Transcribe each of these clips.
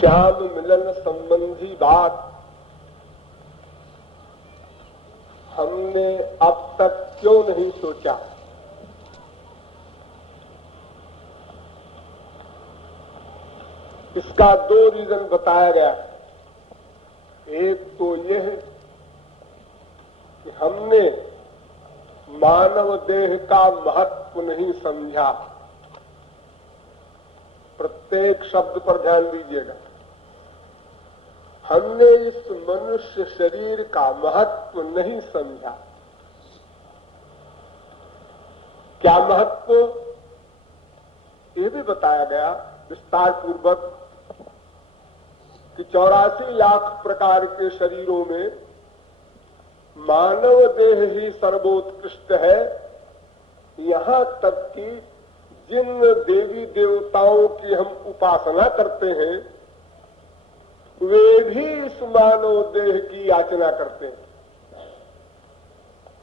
श्याम मिलन संबंधी बात हमने अब तक क्यों नहीं सोचा? इसका दो रीजन बताया गया। एक तो यह कि हमने मानव देह का महत्व नहीं समझा। प्रत्येक शब्द पर ध्यान दीजिएगा। हमने इस मनुष्य शरीर का महत्व नहीं समझा। क्या महत्व? यह भी बताया गया विस्तार पूर्वक कि 84 लाख प्रकार के शरीरों में मानव देह ही सर्वोत्कृष्ट है। यहां तक कि जिन देवी देवताओं की हम उपासना करते हैं वे भी इस मानव देह की याचना करते हैं।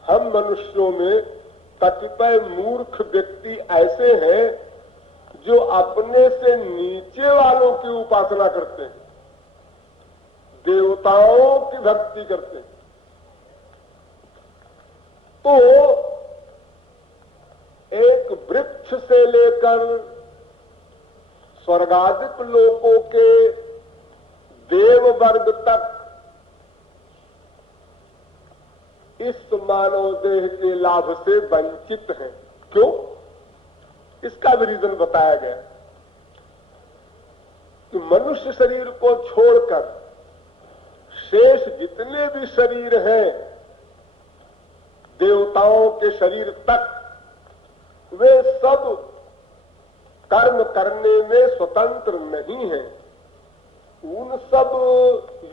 हम मनुष्यों में कतिपय मूर्ख व्यक्ति ऐसे हैं जो अपने से नीचे वालों की उपासना करते हैं, देवताओं की भक्ति करते हैं। तो एक वृक्ष से लेकर स्वर्गादिक लोकों के देव वर्ग तक इस मानव देह के लाभ से वंचित हैं। क्यों? इसका भी रीजन बताया गया कि मनुष्य शरीर को छोड़कर शेष जितने भी शरीर हैं देवताओं के शरीर तक वे सब कर्म करने में स्वतंत्र नहीं हैं। उन सब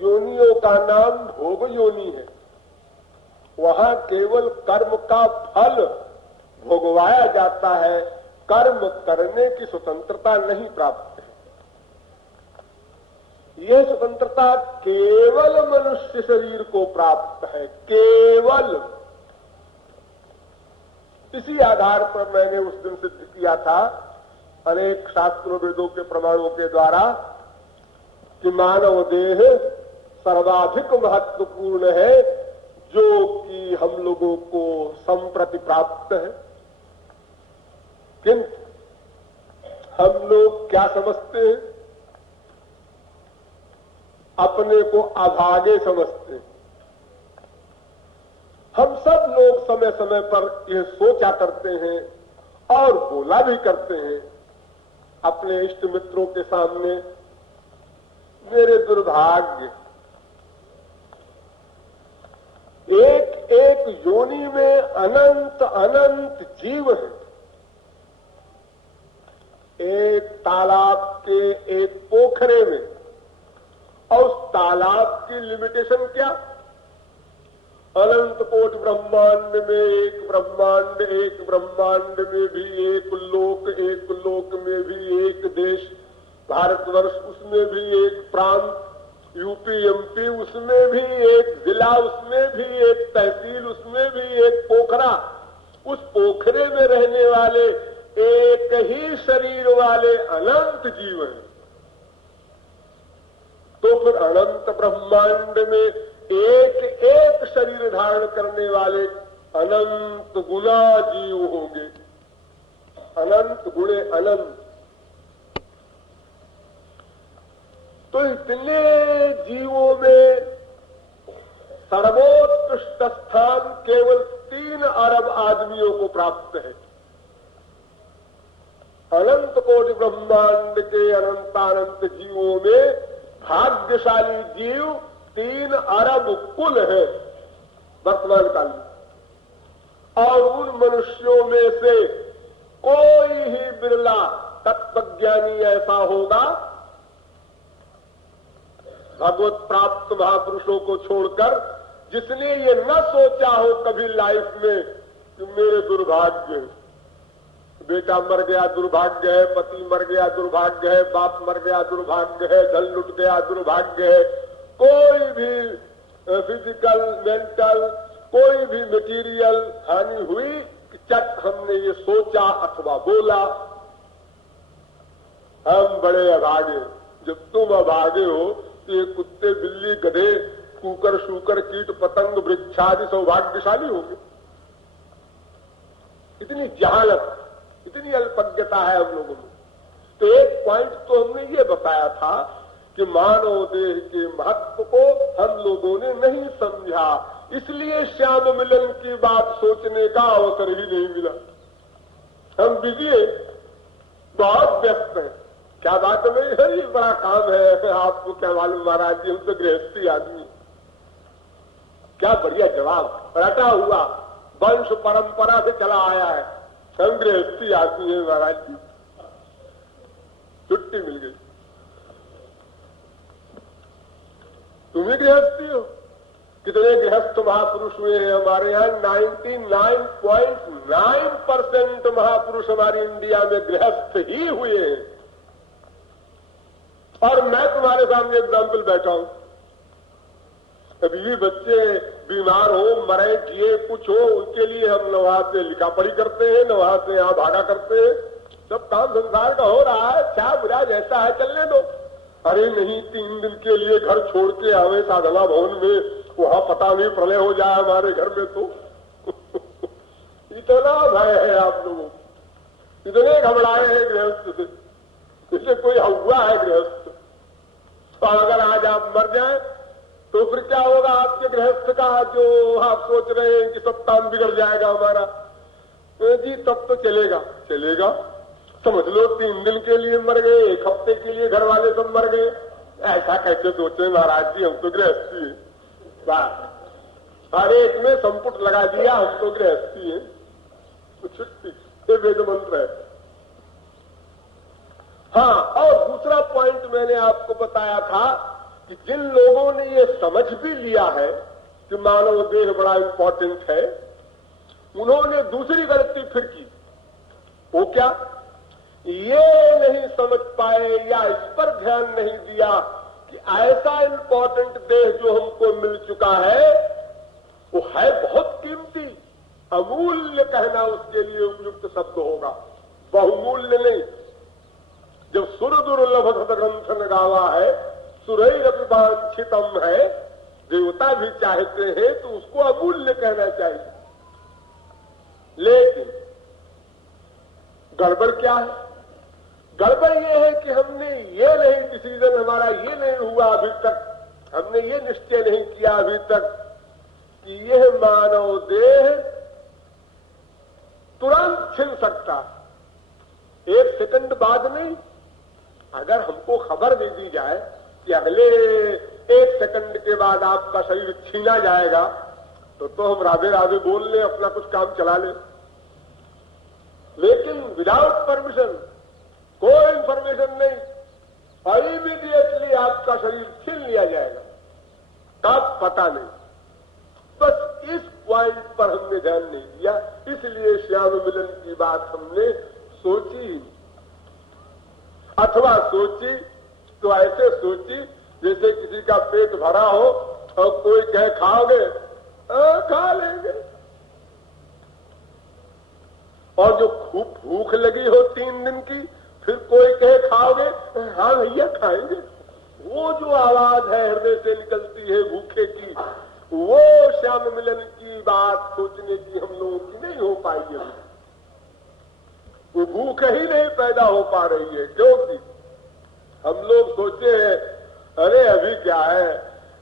योनियों का नाम भोग योनि है। वहां केवल कर्म का फल भोगवाया जाता है, कर्म करने की स्वतंत्रता नहीं प्राप्त है। यह स्वतंत्रता केवल मनुष्य शरीर को प्राप्त है, केवल। इसी आधार पर मैंने उस दिन सिद्ध किया था अनेक शास्त्रों वेदों के प्रमाणों के द्वारा कि मानव देह सर्वाधिक महत्वपूर्ण है, जो कि हम लोगों को संप्रति प्राप्त है। किंतु हम लोग क्या समझते हैं? अपने को अभागे समझते हैं। हम सब लोग समय समय पर यह सोचा करते हैं और बोला भी करते हैं अपने इष्ट मित्रों के सामने, मेरे दुर्भाग्य, एक एक योनि में अनंत अनंत जीव है। एक तालाब के एक पोखरे में, और उस तालाब की लिमिटेशन क्या? अनंत कोटि ब्रह्मांड में एक ब्रह्मांड, एक ब्रह्मांड में भी एक लोक में भी एक देश, भारतवर्ष उसमें भी एक प्रांत, यूपी एमपी उसमें भी एक जिला, उसमें भी एक तहसील, उसमें भी एक पोखरा। उस पोखरे में रहने वाले एक ही शरीर वाले अनंत जीव हैं। तो फिर अनंत ब्रह्मांड में एक एक शरीर धारण करने वाले अनंत गुना जीव होंगे, अनंत गुणे अनंत। तो इतने जीवों में सर्वोत्कृष्ट स्थान केवल 3 अरब आदमियों को प्राप्त है। अनंत कोटि ब्रह्मांड के अनंतानंत जीवों में भाग्यशाली जीव 3 अरब कुल है वर्तमान काल में। और उन मनुष्यों में से कोई ही बिरला तत्वज्ञानी ऐसा होगा, भगवत प्राप्त महापुरुषों को छोड़कर, जिसने ये न सोचा हो कभी लाइफ में कि मेरे दुर्भाग्य, बेटा मर गया दुर्भाग्य है, पति मर गया दुर्भाग्य है, बाप मर गया दुर्भाग्य है, धन लुट गया दुर्भाग्य है। कोई भी फिजिकल मेंटल कोई भी मटेरियल हानि हुई कि चट हमने ये सोचा अथवा बोला हम बड़े अभागे, जब तुम अभागे हो तो ये कुत्ते बिल्ली गधे कुकर शूकर कीट पतंग वृक्षादि सौभाग्यशाली होंगे। इतनी जहालत, इतनी अल्पज्ञता है हम लोगों में। तो एक पॉइंट तो हमने ये बताया था कि मानव देह के महत्व को हम लोगों ने नहीं समझा, इसलिए श्याम मिलन की बात सोचने का अवसर ही नहीं मिला। हम बिजी है, बहुत व्यस्त हैं। क्या बात है, ये बड़ा काम है, आपको क्या मालूम महाराज जी, हम तो गृहस्थी आदमी। क्या बढ़िया जवाब, रटा हुआ वंश परंपरा से चला आया है, हम गृहस्थी आदमी है महाराज जी, छुट्टी मिल गई। तुम्हें गृहस्थी हो, कितने गृहस्थ महापुरुष हुए हैं हमारे यहाँ। 99.9% महापुरुष हमारी इंडिया में गृहस्थ ही हुए हैं। और मैं तुम्हारे सामने एग्जाम्पल बैठा हूं। अभी बच्चे बीमार हो, मरे, जिए, कुछ हो, उनके लिए हम न वहां से लिखा पढ़ी करते हैं, न वहां से यहाँ भागा करते हैं। सब काम संसार का हो रहा है, क्या बुरा जैसा है चलने दो। अरे नहीं, 3 दिन के लिए घर छोड़ के आवे साधना भवन में, वहां पता नहीं प्रलय हो जाए हमारे घर में तो इतना भय है आप लोगों, इतने घबराए हैं गृहस्थ से, इसलिए कोई हुआ है गृहस्थ। तो अगर आज आप मर जाए तो फिर क्या होगा आपके गृहस्थ का, जो आप सोच रहे हैं कि सब काम बिगड़ जाएगा हमारा। तो जी तब तो चलेगा समझ लो 3 दिन के लिए मर गए, 1 हफ्ते के लिए घर वाले सब मर गए, ऐसा कैसे सोचे महाराज जी, हम तो गृहस्थी है। हर एक में संपुट लगा दिया, हम तो गृहस्थी है, तो छुट्टी, ये वेद मंत्र है। हाँ, और दूसरा पॉइंट मैंने आपको बताया था कि जिन लोगों ने ये समझ भी लिया है कि मानव देह बड़ा इंपॉर्टेंट है, उन्होंने दूसरी गलती फिर की। वो क्या, ये नहीं समझ पाए या इस पर ध्यान नहीं दिया कि ऐसा इंपॉर्टेंट देह जो हमको मिल चुका है वो है बहुत कीमती, अमूल्य कहना उसके लिए उपयुक्त शब्द होगा, बहुमूल्य नहीं। जब सुर दुर्लभ सतग्रंथन गावा है, सुरैरपि वांछितम है, देवता भी चाहते हैं तो उसको अमूल्य कहना चाहिए। लेकिन गड़बड़ क्या है, गड़बड़ ये है कि हमने ये नहीं डिसीजन, हमारा ये नहीं हुआ अभी तक, हमने ये निश्चय नहीं किया अभी तक कि यह मानव देह तुरंत छिन सकता, 1 सेकंड बाद नहीं। अगर हमको खबर दे दी जाए कि अगले 1 सेकंड के बाद आपका शरीर छीना जाएगा, तो हम राधे राधे बोल लें, अपना कुछ काम चला लें। लेकिन विदाउट परमिशन, कोई इंफॉर्मेशन नहीं, और इमीडिएटली आपका शरीर छीन लिया जाएगा, तब पता नहीं। बस इस पॉइंट पर हमने ध्यान नहीं दिया, इसलिए श्याम मिलन की बात हमने सोची, अथवा सोची तो ऐसे सोची जैसे किसी का पेट भरा हो और कोई कहे खाओगे, खा लेंगे। और जो खूब भूख लगी हो 3 दिन की, फिर कोई कहे खाओगे, हाँ भैया खाएंगे। वो जो आवाज है हृदय से निकलती है भूखे की, वो श्याम मिलन की बात सोचने की हम लोगों की नहीं हो पाई है। वो भूख ही नहीं पैदा हो पा रही है, क्योंकि हम लोग सोचे हैं अरे अभी क्या है,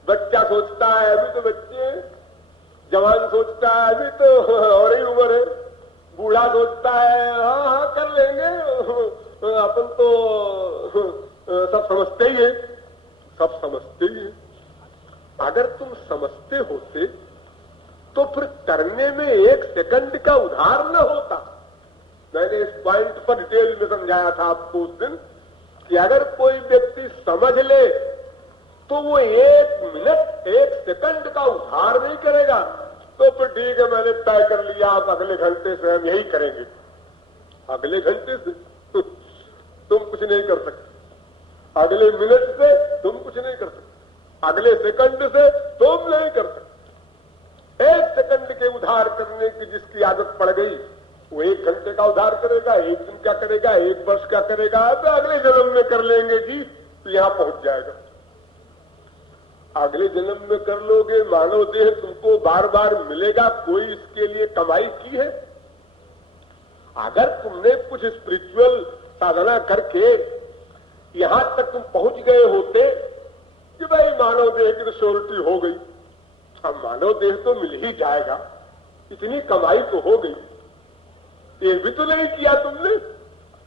बच्चा सोचता है अभी तो बच्चे, जवान सोचता है अभी तो और ही उम्र है, बूढ़ा सोचता है हाँ कर लेंगे, अपन तो सब समझते ही है, सब समझते ही है। अगर तुम समझते होते तो फिर करने में 1 सेकंड का उधार न होता। मैंने इस पॉइंट पर डिटेल में समझाया था आपको उस दिन कि अगर कोई व्यक्ति समझ ले तो वो 1 मिनट 1 सेकंड का उधार नहीं करेगा। तो फिर ठीक है, मैंने तय कर लिया, आप अगले घंटे से हम यही करेंगे। अगले घंटे से तुम कुछ नहीं कर सकते, अगले मिनट से तुम कुछ नहीं कर सकते, अगले सेकंड से तुम नहीं कर सकते। 1 सेकंड के उधार करने की जिसकी आदत पड़ गई वो 1 घंटे का उधार करेगा, 1 दिन का करेगा, 1 वर्ष का करेगा, तो अगले जन्म में कर लेंगे जी, तो यहां पहुंच जाएगा। अगले जन्म में कर लोगे, मानव देह तुमको बार बार मिलेगा, कोई इसके लिए कमाई की है? अगर तुमने कुछ स्पिरिचुअल साधना करके यहां तक तुम पहुंच गए होते कि भाई मानव देह की तो श्योरिटी हो गई, अब मानव देह तो मिल ही जाएगा, इतनी कमाई तो हो गई, ये भी तो नहीं किया तुमने,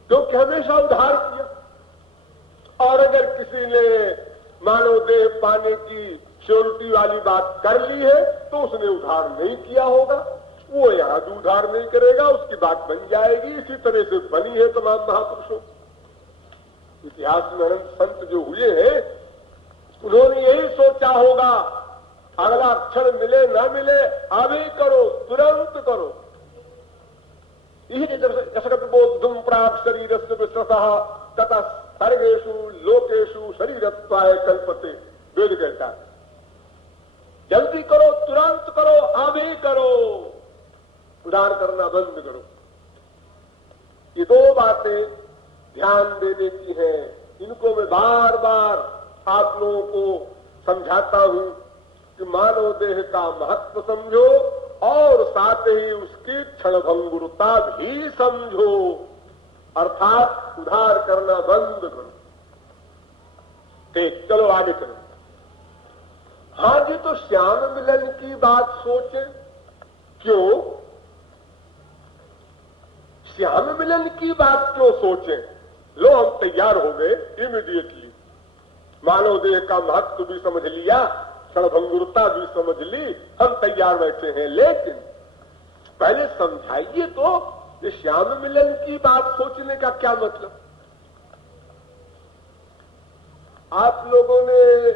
क्योंकि हमेशा उधार किया। और अगर किसी ने मानव देह पाने की श्योरिटी वाली बात कर ली है तो उसने उधार नहीं किया होगा, वो यहां भी उधार नहीं करेगा, उसकी बात बन जाएगी। इसी तरह से बनी है तमाम महापुरुषों। इतिहास में अनंत संत जो हुए हैं उन्होंने यही सोचा होगा, अगला क्षण मिले ना मिले अभी करो, तुरंत करो। यही बोधुम प्राप्त शरीर से विश्वतः तथा सर्गेषु लोकेशु शरीरत्वाय कल्पते, वेद कहता है। जल्दी करो, तुरंत करो, अभी करो, उधार करना बंद करो। ये दो बातें ध्यान देने की हैं, इनको मैं बार बार आप लोगों को समझाता हूं कि मानव देह का महत्व समझो और साथ ही उसकी क्षणभंगुरता भी समझो, अर्थात उधार करना बंद करो। ठीक, चलो आगे चलो। हाँ जी, तो श्याम मिलन की बात सोचे, क्यों श्याम मिलन की बात क्यों सोचें? लो, हम तैयार हो गए इमीडिएटली, मानव देह का महत्व भी समझ लिया, क्षणभंगुरता भी समझ ली, हम तैयार बैठे हैं। लेकिन पहले समझाइए तो ये श्याम मिलन की बात सोचने का क्या मतलब? आप लोगों ने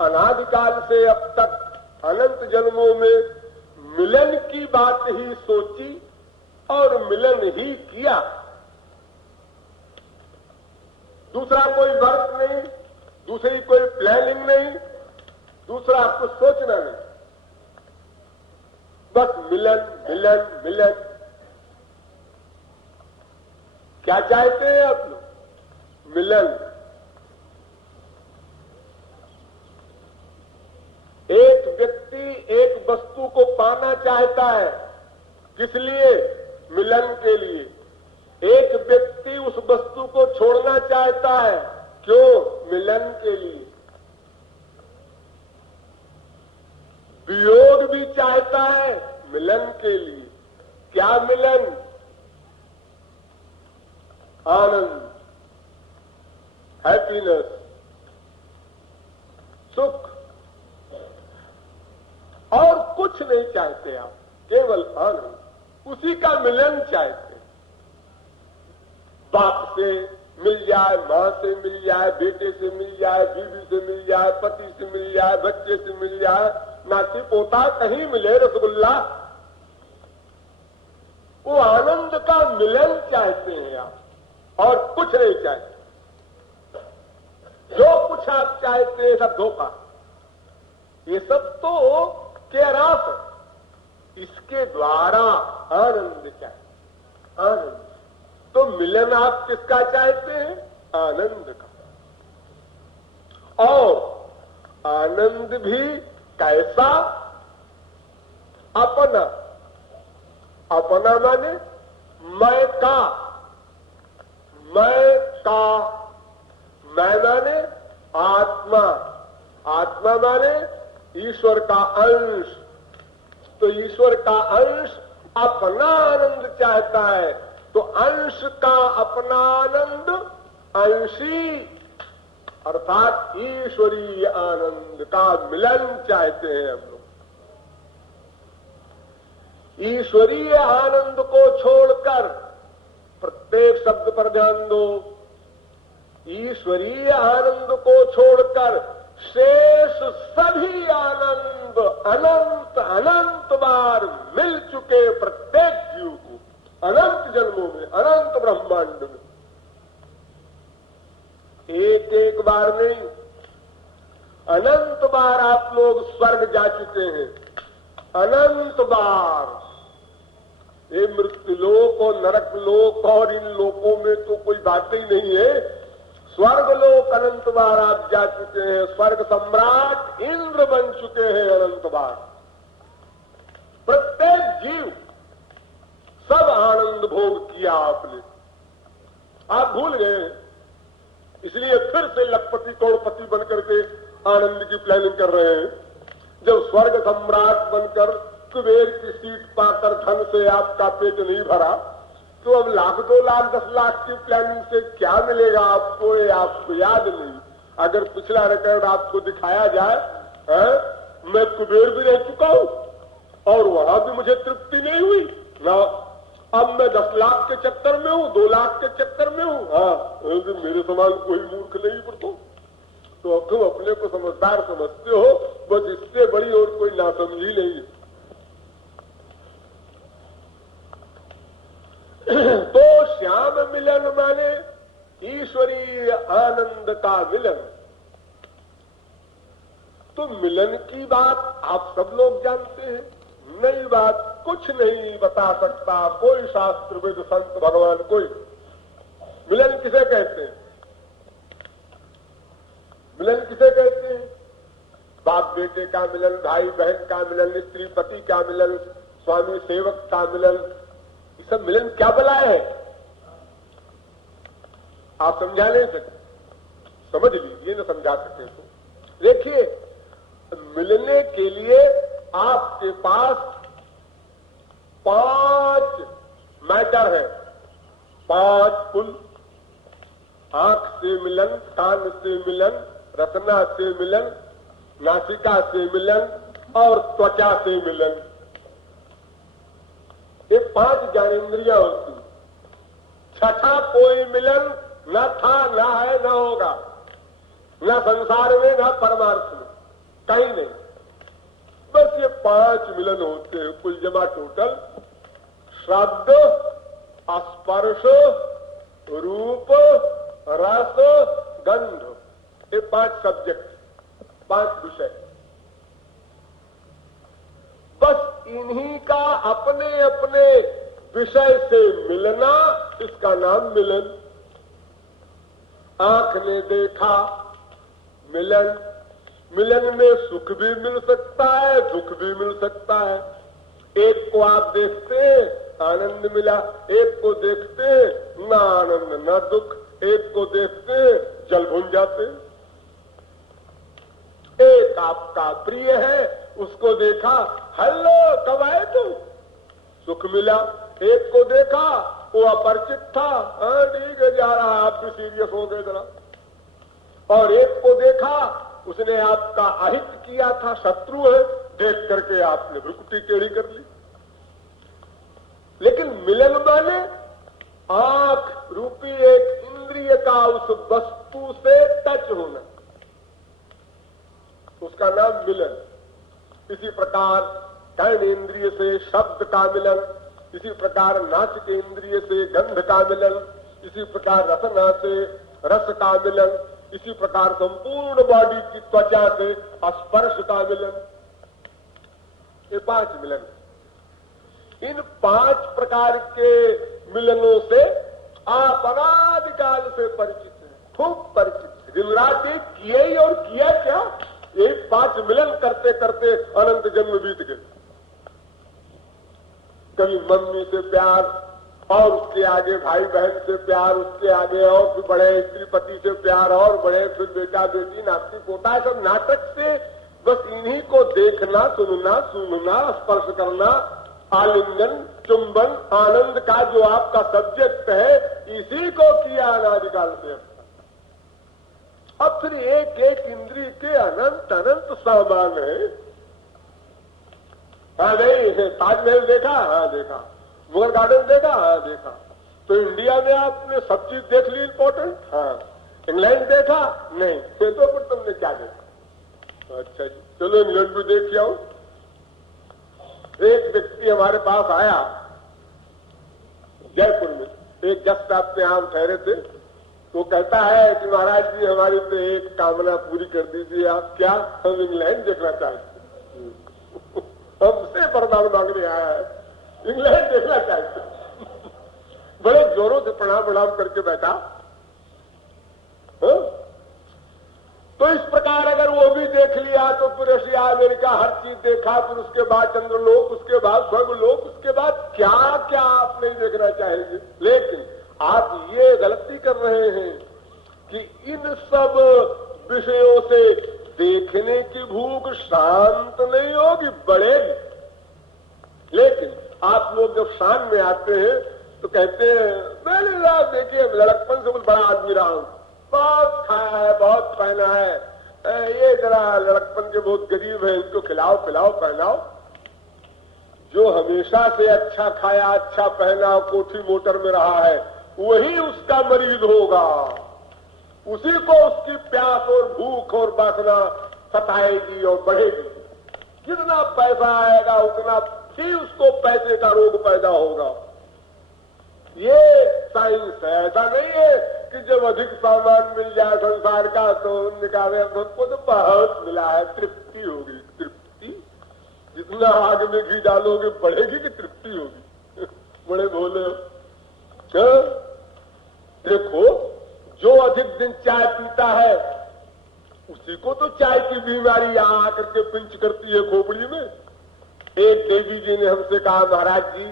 अनादिकाल से अब तक अनंत जन्मों में मिलन की बात ही सोची और मिलन ही किया, दूसरा कोई वर्क नहीं, दूसरी कोई प्लानिंग नहीं, दूसरा कुछ सोचना नहीं, बस मिलन मिलन मिलन। क्या चाहते हैं आप लोग? मिलन। एक व्यक्ति एक वस्तु को पाना चाहता है, किस लिए? मिलन के लिए। एक व्यक्ति उस वस्तु को छोड़ना चाहता है, क्यों? मिलन के लिए। वियोग भी चाहता है, मिलन के लिए। क्या मिलन? आनंद, हैप्पीनेस, सुख, और कुछ नहीं चाहते आप, केवल आनंद, उसी का मिलन चाहते। बाप से मिल जाए, मां से मिल जाए, बेटे से मिल जाए, बीवी से मिल जाए, पति से मिल जाए, बच्चे से मिल जाए, नाती पोता कहीं मिले रसगुल्ला, वो आनंद का मिलन चाहते हैं आप, और कुछ नहीं चाहते। जो कुछ आप चाहते हैं सब धोखा, ये सब तो केरास है, इसके द्वारा आनंद चाहिए। आनंद तो मिलन आप किसका चाहते हैं? आनंद का। और आनंद भी कैसा? अपना। अपना माने मैं का, मैं का, मैं माने आत्मा, आत्मा माने ईश्वर का अंश। तो ईश्वर का अंश अपना आनंद चाहता है, तो अंश का अपना आनंद अंशी अर्थात ईश्वरीय आनंद का मिलन चाहते हैं हम लोग। ईश्वरीय आनंद को छोड़कर, प्रत्येक शब्द पर ध्यान दो, ईश्वरीय आनंद को छोड़कर शेष सभी आनंद अनंत अनंत बार मिल चुके प्रत्येक जीव को, अनंत जन्मों में, अनंत ब्रह्मांड में, एक एक बार नहीं, अनंत बार आप लोग स्वर्ग जा चुके हैं, अनंत बार। ये मृत्यु लोक और नरक लोक और इन लोकों में तो कोई बात ही नहीं है। स्वर्ग लोक अनंत बार आप जा चुके हैं, स्वर्ग सम्राट इंद्र बन चुके हैं अनंत बार। प्रत्येक जीव सब आनंद भोग किया आपने, आप भूल गए हैं। इसलिए फिर से लखपति करोड़पति बनकर के आनंद की प्लानिंग कर रहे हैं। जब स्वर्ग सम्राट बनकर कुबेर की सीट पाकर धन से आपका पेट नहीं भरा, तो अब लाख 2 लाख 10 लाख की प्लानिंग से क्या मिलेगा आपको, ये आपको याद नहीं। अगर पिछला रिकॉर्ड आपको दिखाया जाए, मैं कुबेर भी रह चुका हूं और वहां भी मुझे तृप्ति नहीं हुई ना, अब मैं 10 लाख के चक्कर में हूं, 2 लाख के चक्कर में हूं। हाँ, मेरे समान कोई मूर्ख नहीं पर तो अब तुम अपने को समझदार समझते हो, बस इससे बड़ी और कोई नासमझी नहीं है। तो श्याम मिलन माने ईश्वरीय आनंद का मिलन। तो मिलन की बात आप सब लोग जानते हैं, नई बात कुछ नहीं बता सकता कोई शास्त्रविद संत भगवान कोई। मिलन किसे कहते हैं? मिलन किसे कहते हैं? बाप बेटे का मिलन, भाई बहन का मिलन, स्त्री पति का मिलन, स्वामी सेवक का मिलन, ये सब मिलन क्या बला है? आप समझा नहीं सकते, समझ लीजिए, न समझा सके तो देखिए, मिलने के लिए आपके पास 5 मैटर है, 5 पुल। आंख से मिलन, कान से मिलन, रसना से मिलन, नासिका से मिलन और त्वचा से मिलन। ये 5 ज्ञानेंद्रियां होती। छठा कोई मिलन न था, न है, न होगा, न संसार में, न परमार्थ में, कहीं नहीं। बस ये 5 मिलन होते हैं कुल जमा टोटल। शब्द, स्पर्श, रूप, रस, गंध, ये 5 सब्जेक्ट, 5 विषय। बस इन्हीं का अपने अपने विषय से मिलना, इसका नाम मिलन। आंख ने देखा, मिलन। मिलन में सुख भी मिल सकता है, दुख भी मिल सकता है। एक को आप देखते आनंद मिला, एक को देखते न आनंद न दुख, एक को देखते जल भून जाते। एक आपका प्रिय है, उसको देखा, हेलो कब आए तुम, सुख मिला। एक को देखा, वो अपरिचित था, ठीक है जा रहा, आप भी सीरियस हो गए जरा। और एक को देखा, उसने आपका अहित किया था, शत्रु है, देख करके आपने भ्रुकुटी टेढ़ी कर ली। लेकिन मिलन माने आंख रूपी एक इंद्रिय का उस वस्तु से टच होना, उसका नाम मिलन। इसी प्रकार कर्म इंद्रिय से शब्द का मिलन, इसी प्रकार नासिक इंद्रिय से गंध का मिलन, इसी प्रकार रसना से रस का मिलन, इसी प्रकार संपूर्ण बॉडी की त्वचा से स्पर्श का मिलन। ये 5 मिलन। इन 5 प्रकार के मिलनों से आप अनादिकाल से परिचित हैं, खूब परिचित। दिन रात एक किए ही, और किया क्या, एक 5 मिलन करते करते अनंत जन्म बीत गए। कभी मम्मी से प्यार, और उसके आगे भाई बहन से प्यार, उसके आगे और फिर बड़े स्त्री पति से प्यार, और बड़े फिर बेटा बेटी नाती पोता, सब नाटक से बस इन्हीं को देखना, सुनना, स्पर्श करना, आलिंगन, चुंबन, आनंद का जो आपका सब्जेक्ट है, इसी को किया अनादिकाल से। अब फिर एक एक इंद्रिय के अनंत अनंत सामान है। हाँ नहीं, ताजमहल देखा, हाँ देखा, मुगल गार्डन देखा, हाँ देखा। तो इंडिया में आपने सब चीज देख ली इंपॉर्टेंट, हाँ। इंग्लैंड देखा नहीं, तो फिर तुमने क्या देखा? अच्छा जी, चलो इंग्लैंड भी देख के आओ। एक व्यक्ति हमारे पास आया जयपुर में, एक जज साहब के यहाँ ठहरे थे, तो कहता है कि महाराज जी हमारी तो एक कामना पूरी कर दीजिए आप। क्या? हम इंग्लैंड देखना चाहते हैं। हमसे वरदान मांगने आया है, इंग्लैंड देखना चाहते हैं। बड़े जोरों से प्रणाम करके बैठा। हाँ? इस प्रकार अगर वो भी देख लिया तो फिर रशिया अमेरिका हर चीज देखा, फिर उसके बाद चंद्रलोक, उसके बाद स्वर्गलोक, उसके बाद क्या क्या आप नहीं देखना चाहेंगे। लेकिन आप ये गलती कर रहे हैं कि इन सब विषयों से देखने की भूख शांत नहीं होगी, बढ़ेगी। लेकिन आप लोग जब शान में आते हैं तो कहते हैं मैंने देखिए लड़कपन से कुछ बड़ा आदमी रहा हूं, बहुत खाया है, बहुत पहना है, ये जरा लड़कपन के बहुत गरीब है, इनको खिलाओ पिलाओ पहनाओ। जो हमेशा से अच्छा खाया, अच्छा पहना, कोठी मोटर में रहा है, वही उसका मरीज होगा। उसी को उसकी प्यास और भूख और वासना सताएगी और बढ़ेगी। जितना पैसा आएगा उतना ही उसको पैसे का रोग पैदा होगा। ये साइंस है। ऐसा नहीं है कि जब अधिक सामान मिल जाए संसार का तो निकाले, हमको तो बहुत मिला है, तृप्ति होगी। तृप्ति जितना आग में घी डालोगे बढ़ेगी कि तृप्ति होगी? बड़े भोले हो। देखो जो अधिक दिन चाय पीता है उसी को तो चाय की बीमारी यहां आकर के पिंच करती है खोपड़ी में। एक देवी जी ने हमसे कहा महाराज जी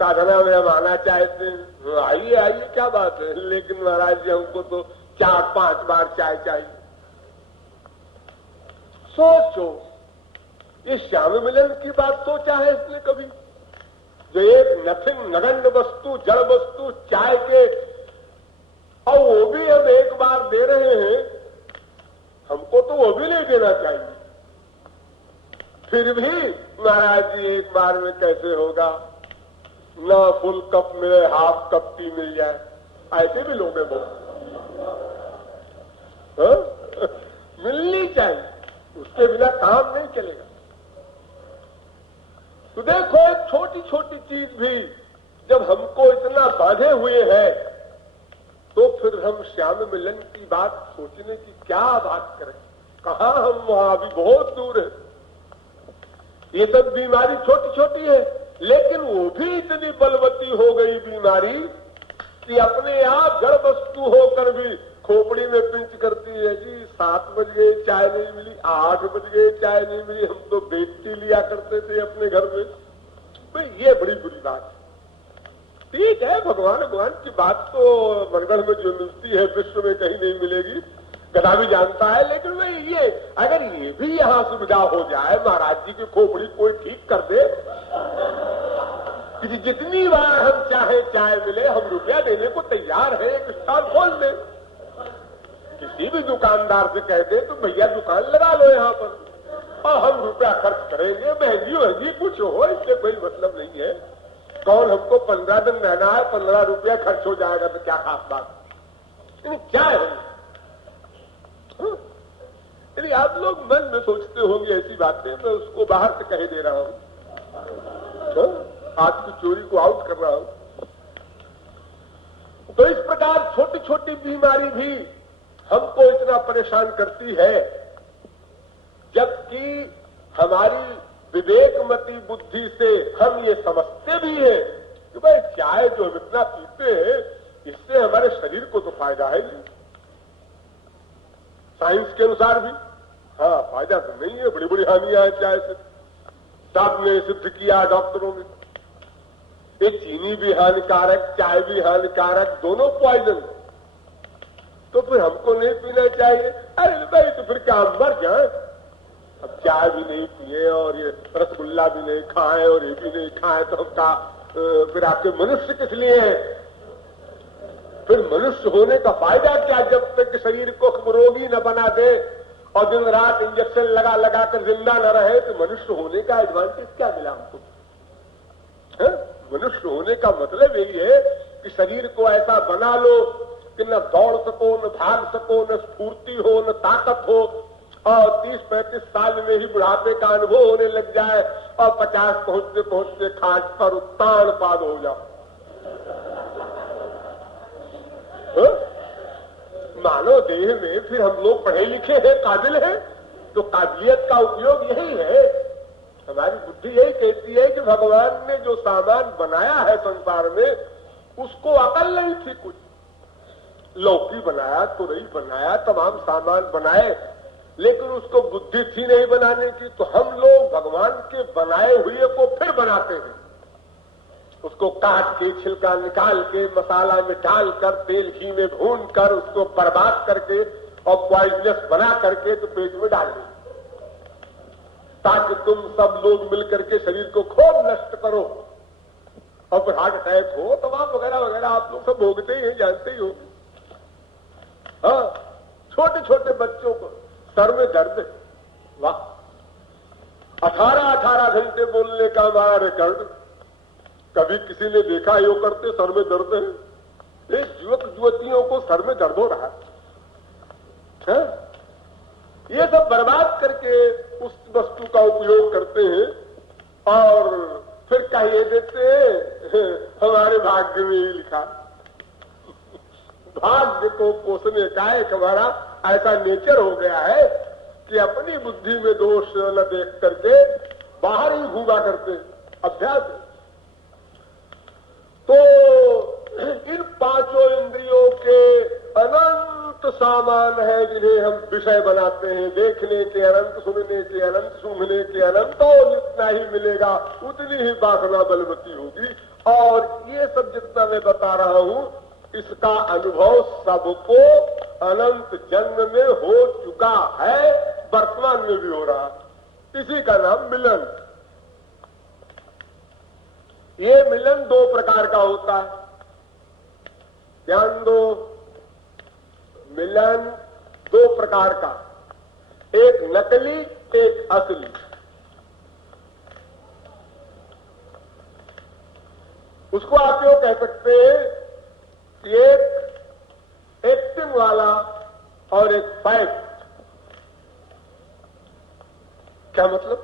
साधना में हम आना चाहते हैं। आइए आइए क्या बात है, लेकिन महाराज जी हमको तो 4-5 बार चाय चाहिए। सोचो इस श्याम मिलन की बात सोचा है इसने कभी? जो एक नथिंग नगण्य वस्तु जड़ वस्तु चाय के, और वो भी हम एक बार दे रहे हैं, हमको तो वो भी नहीं देना चाहिए। फिर भी महाराज जी एक बार में कैसे होगा, ना फुल कप मिले हाफ कप टी मिल जाए, ऐसे भी लोग हैं बहुत। मिलनी चाहिए, उसके बिना काम नहीं चलेगा। तो देखो एक छोटी छोटी चीज भी जब हमको इतना बांधे हुए है तो फिर हम श्याम मिलन की बात सोचने की क्या बात करें? कहां हम वहां भी बहुत दूर है। ये सब बीमारी छोटी छोटी है, लेकिन वो भी इतनी बलवती हो गई बीमारी कि अपने आप जड़ वस्तु होकर भी खोपड़ी में पिंच करती है। जी 7 बज गए चाय नहीं मिली, 8 बज गए चाय नहीं मिली, हम तो बेचती लिया करते थे अपने घर में। तो ये बड़ी बुरी बात है। ठीक है, भगवान की बात तो मंगल में जो मिलती है विश्व में कहीं नहीं मिलेगी, गधा भी जानता है। लेकिन भाई ये अगर ये भी यहाँ सुविधा हो जाए, महाराज जी की खोपड़ी कोई ठीक कर दे कि जितनी बार हम चाहे चाय मिले, हम रुपया देने को तैयार है, एक स्टॉल खोल दे। किसी भी दुकानदार से कह दे तो भैया दुकान लगा लो यहाँ पर और हम रुपया खर्च करेंगे, महंगी कुछ हो, इससे कोई मतलब नहीं है। कौन हमको 15 दिन रहना है, 15 रुपया खर्च हो जाएगा तो क्या खास बात? क्या है? यदि आप लोग मन में सोचते होंगे ऐसी बातें, मैं उसको बाहर से कह दे रहा हूं, आज की चोरी को आउट कर रहा हूं। तो इस प्रकार छोटी छोटी बीमारी भी हमको इतना परेशान करती है, जबकि हमारी विवेकमती बुद्धि से हम ये समझते भी हैं कि भाई चाय जो हम इतना पीते हैं इससे हमारे शरीर को तो फायदा है नहीं। साइंस के अनुसार भी हाँ फायदा तो नहीं है, बड़ी बड़ी हानियां हैं चाय से। सब ने सिद्ध किया डॉक्टरों ने, ये चीनी भी हानिकारक, चाय भी हानिकारक, दोनों पॉइजन। तो फिर हमको नहीं पीना चाहिए। अरे भाई तो फिर क्या हम मर जाए? अब चाय भी नहीं पिए और ये रसगुल्ला भी नहीं खाए और ये भी नहीं खाए तो हम का फिर आपके मनुष्य किस लिए है? फिर मनुष्य होने का फायदा क्या जब तक शरीर को रोगी न बना दे और दिन रात इंजेक्शन लगा लगा कर जिंदा न रहे, तो मनुष्य होने का एडवांटेज क्या मिला हमको? मनुष्य होने का मतलब यही है कि शरीर को ऐसा बना लो कि न दौड़ सको, न भाग सको, न स्फूर्ति हो, न ताकत हो, और 30-35 साल में ही बुढ़ापे का अनुभव होने लग जाए और 50 पहुंचते पहुंचते खाट पर उत्तान पाद हो जाओ। मानव देह में फिर हम लोग पढ़े लिखे हैं, काबिल हैं, तो काबिलियत का उपयोग यही है। हमारी बुद्धि यही कहती है कि भगवान ने जो सामान बनाया है संसार में उसको अकल नहीं थी कुछ। लौकी बनाया, तुरई बनाया, तमाम सामान बनाए, लेकिन उसको बुद्धि थी नहीं बनाने की, तो हम लोग भगवान के बनाए हुए को फिर बनाते हैं। उसको काट के, छिलका निकाल के, मसाला में डालकर, तेल घी में भून कर, उसको बर्बाद करके और पॉइजनस बना करके तो पेट में डाल दें, ताकि तुम सब लोग मिलकर के शरीर को खूब नष्ट करो और फिर हार्ट अटैक हो, तमाम वगैरह वगैरह आप लोग सब भोगते ही हैं, जानते ही हो। हाँ, छोटे छोटे बच्चों को सर में दर्द, वाह, 18-18 घंटे बोलने का हमारा रिकॉर्ड। कभी किसी ने देखा यो करते सर में दर्द है? युवक युवतियों को सर में दर्द हो रहा है। ये सब बर्बाद करके उस वस्तु का उपयोग करते हैं और फिर कहिए देते हैं हमारे भाग्य में ही लिखा। भाग्य को पोषने का एक हमारा ऐसा नेचर हो गया है कि अपनी बुद्धि में दोष न देख करके बाहर ही घूमा करते, अभ्यास है। तो इन पांचों इंद्रियों के अनंत सामान है जिन्हें हम विषय बनाते हैं। देखने के अनंत, सुनने के अनंत, सूंघने के अनंत, और जितना ही मिलेगा उतनी ही वासना बलवती होगी। और ये सब जितना मैं बता रहा हूं, इसका अनुभव सबको अनंत जन्म में हो चुका है, वर्तमान में भी हो रहा है। इसी का नाम मिलन। ये मिलन दो प्रकार का होता है, ध्यान दो। मिलन दो प्रकार का, एक नकली, एक असली। उसको आप यूं कह सकते हैं कि एक एक्टिंग वाला और एक फैक्ट। क्या मतलब?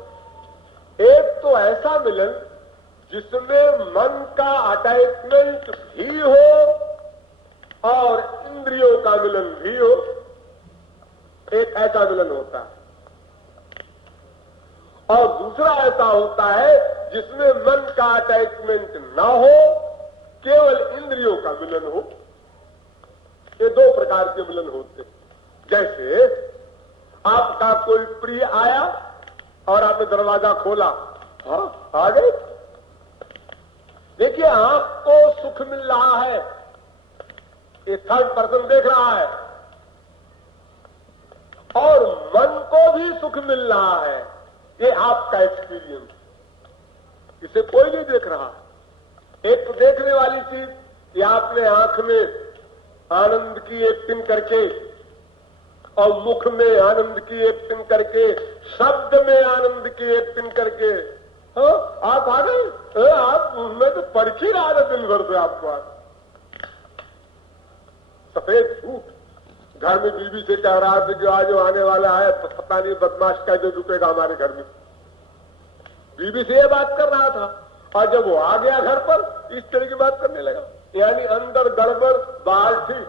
एक तो ऐसा मिलन जिसमें मन का अटैचमेंट भी हो और इंद्रियों का मिलन भी हो, एक ऐसा मिलन होता है। और दूसरा ऐसा होता है जिसमें मन का अटैचमेंट ना हो, केवल इंद्रियों का मिलन हो। ये दो प्रकार के मिलन होते हैं। जैसे आपका कोई प्रिय आया और आपने दरवाजा खोला, हाँ आ गए। देखिए, आंख को सुख मिल रहा है, ये थर्ड पर्सन देख रहा है, और मन को भी सुख मिल रहा है, ये आपका एक्सपीरियंस। इसे कोई नहीं देख रहा। एक तो देखने वाली चीज, ये आपने आंख में आनंद की एक्टिंग करके और मुख में आनंद की एक्टिंग करके, शब्द में आनंद की एक्टिंग करके, हाँ आप आ गए। आप मैं तो पढ़ ही रहा था दिन भर से आपको। आज सफेद सूट, घर में बीवी से कह रहा था कि आज आने वाला है, तो पता नहीं बदमाश कैसे रुकेगा हमारे घर में। बीवी से ये बात कर रहा था, और जब वो आ गया घर पर इस तरह की बात करने लगा। यानी अंदर गड़बड़, बाहर ठीक।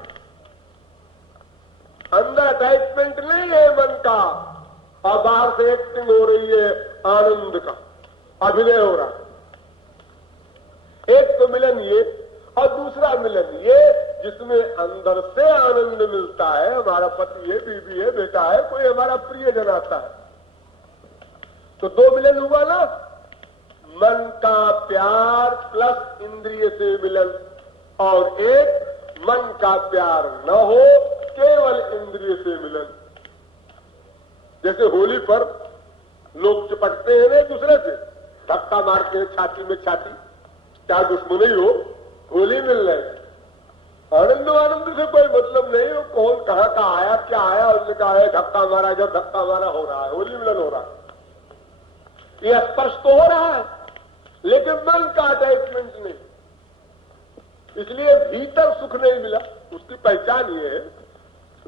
अंदर अटैचमेंट नहीं है मन का, और बाहर से एक्टिंग हो रही है आनंद का, अभिनय हो रहा है। एक तो मिलन ये, और दूसरा मिलन ये जिसमें अंदर से आनंद मिलता है। हमारा पति है, बीवी है, बेटा है, कोई हमारा प्रियजन आता है, तो दो मिलन हुआ ना। मन का प्यार प्लस इंद्रिय से मिलन, और एक मन का प्यार न हो, केवल इंद्रिय से मिलन। जैसे होली पर लोग चिपटते हैं ना दूसरे से, धक्का मारते हैं छाती में छाती, क्या दुश्मनी हो, होली मिल रहे। आनंद आनंद से कोई मतलब नहीं हो, कौन कहां का आया, क्या आया, उसने कहा है धक्का मारा, जब धक्का मारा हो रहा है, होली मिलन हो रहा है। ये स्पर्श तो हो रहा है, लेकिन मन का अटैचमेंट नहीं। इसलिए भीतर सुख नहीं मिला। उसकी पहचान ये है,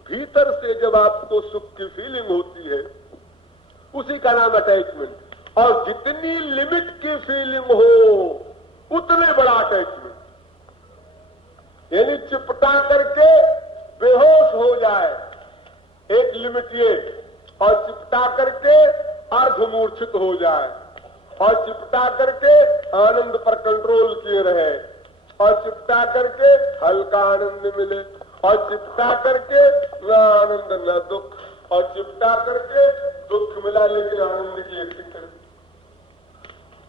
भीतर से जब आपको सुख की फीलिंग होती है, उसी का नाम अटैचमेंट। और जितनी लिमिट की फीलिंग हो, उतने बड़ा अटैचमेंट। यानी चिपटा करके बेहोश हो जाए, एक लिमिट ये, और चिपटा करके अर्धमूर्छित हो जाए, और चिपटा करके आनंद पर कंट्रोल किए रहे, और चिपटा करके हल्का आनंद मिले, और चिपटा करके न आनंद न दुख, और चिपटा करके दुख मिला लेकिन आनंद की एक्टिंग कर दी।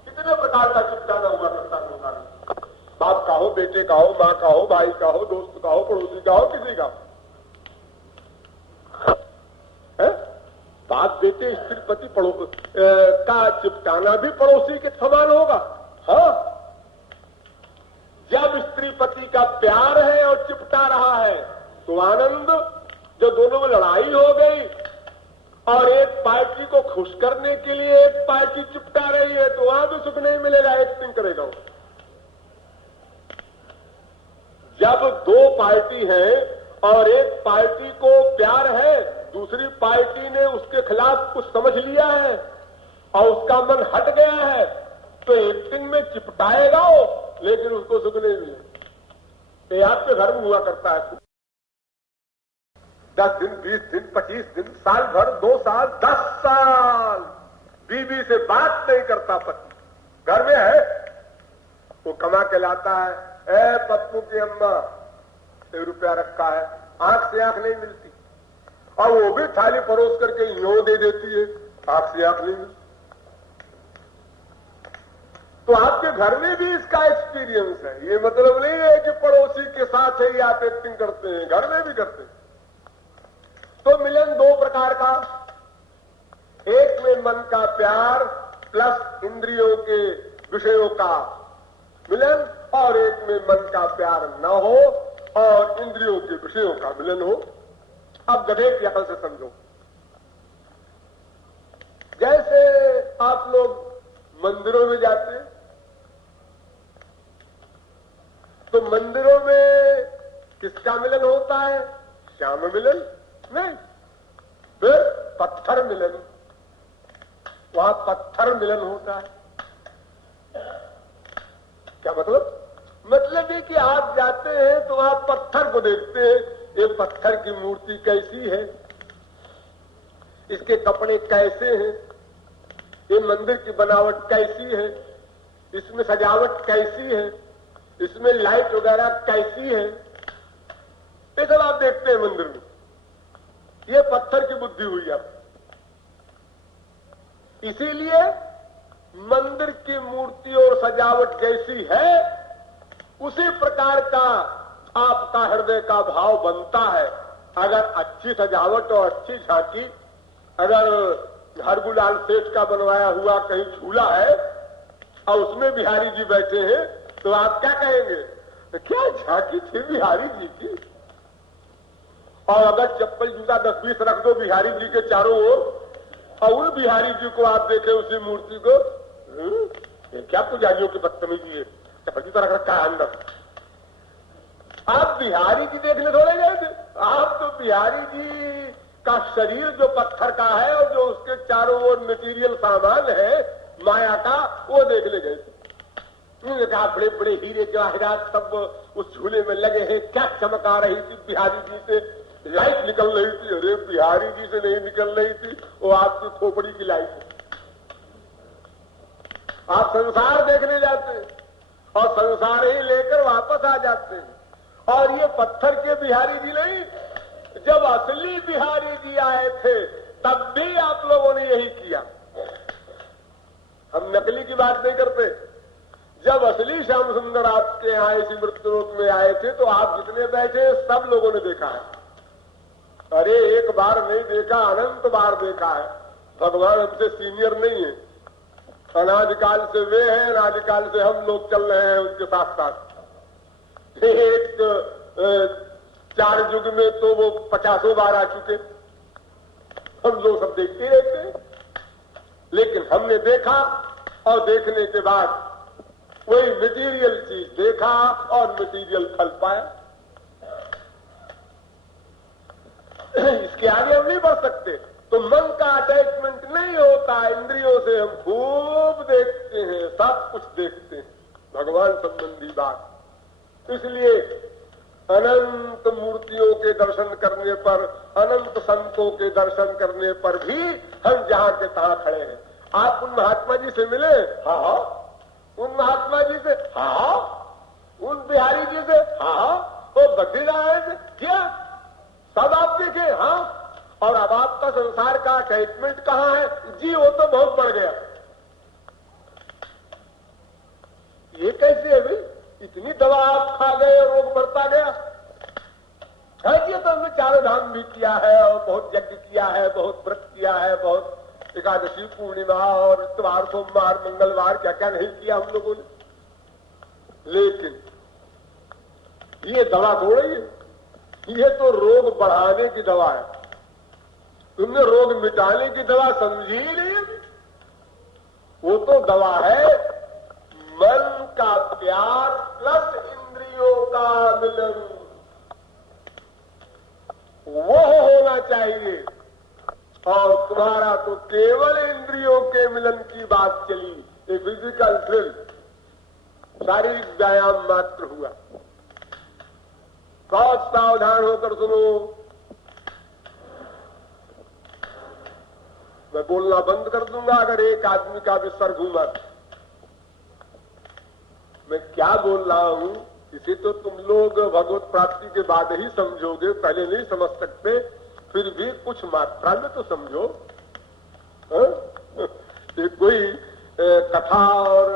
कितने प्रकार का चिपटाना हुआ करता है, बाप का हो, बेटे का हो, माँ का हो, भाई का हो, दोस्त का हो, पड़ोसी का हो, किसी का है। बाप बेटे स्त्री पति का चिपटाना भी पड़ोसी के समान होगा। हाँ, जब स्त्री पति का प्यार है और चिपटा रहा है तो आनंद, जो दोनों में लड़ाई हो गई और एक पार्टी को खुश करने के लिए एक पार्टी चिपटा रही है तो वहां भी सुख नहीं मिलेगा, एक्टिंग करेगा वो। जब दो पार्टी है और एक पार्टी को प्यार है, दूसरी पार्टी ने उसके खिलाफ कुछ समझ लिया है और उसका मन हट गया है, तो एक्टिंग में चिपटाएगा वो, लेकिन उसको सुख नहीं मिलेगा। ये आपके घर में हुआ करता है। 10 दिन, 20 दिन, 25 दिन, साल भर, 2 साल, 10 साल बीवी से बात नहीं करता पति। घर में है, वो कमा के लाता है, पप्पू की अम्मा 1 रुपया रखा है, आंख से आंख नहीं मिलती, और वो भी थाली परोस करके यूं दे देती है, आंख से आंख नहीं मिलती। तो आपके घर में भी इसका एक्सपीरियंस है। ये मतलब नहीं है कि पड़ोसी के साथ ही आप एक्टिंग करते हैं, घर में भी करते हैं। तो मिलन 2 प्रकार का, एक में मन का प्यार प्लस इंद्रियों के विषयों का मिलन, और एक में मन का प्यार न हो और इंद्रियों के विषयों का मिलन हो। अब गधे की अकल से समझो। जैसे आप लोग मंदिरों में जाते हैं तो मंदिरों में किसका मिलन होता है? श्याम मिलन नहीं, फिर पत्थर मिलन, वहां पत्थर मिलन होता है। क्या मतलब? मतलब ये कि आप जाते हैं तो आप पत्थर को देखते हैं, ये पत्थर की मूर्ति कैसी है, इसके कपड़े कैसे हैं, ये मंदिर की बनावट कैसी है, इसमें सजावट कैसी है, इसमें लाइट वगैरह कैसी है, ये सब आप देखते हैं मंदिर में। ये पत्थर की बुद्धि हुई आप। इसीलिए मंदिर की मूर्ति और सजावट जैसी है उसी प्रकार का आपका हृदय का भाव बनता है। अगर अच्छी सजावट और अच्छी झांकी, अगर हरगुलाल सेठ का बनवाया हुआ कहीं झूला है और उसमें बिहारी जी बैठे हैं तो आप क्या कहेंगे? क्या झांकी थी बिहारी जी की। और अगर चप्पल जूता 10-20 रख दो बिहारी जी के चारों ओर और उन बिहारी जी को आप देखें उसी मूर्ति को, क्या पुजारियों की बदतमीजी है, चप्पल जूता रख रखा है अंदर। आप बिहारी जी देखने थोड़े गए थे, आप तो बिहारी जी का शरीर जो पत्थर का है और जो उसके चारों ओर मटेरियल सामान है माया का, वो देखने गए थे। उन्होंने कहा बड़े बड़े हीरे जवाहरात सब उस झूले में लगे हैं, क्या चमक आ रही थी बिहारी जी से, लाइट निकल रही थी। अरे बिहारी जी से नहीं निकल रही थी, वो आपकी खोपड़ी की लाइट है। आप संसार देखने जाते हैं और संसार ही लेकर वापस आ जाते हैं। और ये पत्थर के बिहारी जी नहीं, जब असली बिहारी जी आए थे तब भी आप लोगों ने यही किया। हम नकली की बात नहीं करते। जब असली श्याम सुंदर आपके यहाँ इसी मृत्युलोक में आए थे तो आप जितने बैठे सब लोगों ने देखा है। अरे एक बार नहीं देखा, अनंत बार देखा है। भगवान हमसे सीनियर नहीं है, अनादिकाल से वे हैं, अनादिकाल से हम लोग चल रहे हैं उनके साथ साथ। एक 4 युग में तो वो 50 बार आ चुके, हम लोग सब देखते रहते हैं। लेकिन हमने देखा और देखने के बाद वही मटेरियल चीज देखा और मटेरियल फल पाया। इसके आगे हम नहीं बढ़ सकते। तो मन का अटैचमेंट नहीं होता, इंद्रियों से हम खूब देखते हैं, सब कुछ देखते हैं, भगवान संबंधी बात। इसलिए अनंत मूर्तियों के दर्शन करने पर, अनंत संतों के दर्शन करने पर भी हम जहां के तहां खड़े हैं। आप उन महात्मा जी से मिले? हाँ। उन महात्मा जी से? हाँ। उन बिहारी जी से? हाँ। वो बद्रीनाथ से? क्या सब आप देखे? हाँ। और अब आपका संसार का अटैचमेंट कहां है? जी वो तो बहुत बढ़ गया। ये कैसे है भाई? इतनी दवा आप खा गए और रोग बढ़ता गया। ये तो हमने चारों धाम भी किया है और बहुत यज्ञ किया है, बहुत व्रत किया है, बहुत एकादशी पूर्णिमा और इतवार सोमवार मंगलवार क्या क्या नहीं किया हम लोगों ने। लेकिन ये दवा थोड़ी है, ये तो रोग बढ़ाने की दवा है। तुमने रोग मिटाने की दवा समझी ही नहीं है। वो तो दवा है मन का प्यार प्लस इंद्रियों का मिलन, वो होना चाहिए। और तुम्हारा तो केवल इंद्रियों के मिलन की बात चली, एक फिजिकल थ्रिल, शारीरिक व्यायाम मात्र हुआ। बहुत सावधान होकर सुनो, मैं बोलना बंद कर दूंगा अगर एक आदमी का भी सर घूमा। मैं क्या बोल रहा हूं इसे तो तुम लोग भगवत प्राप्ति के बाद ही समझोगे, पहले नहीं समझ सकते। फिर भी कुछ मात्रा में तो समझो। कोई कथा और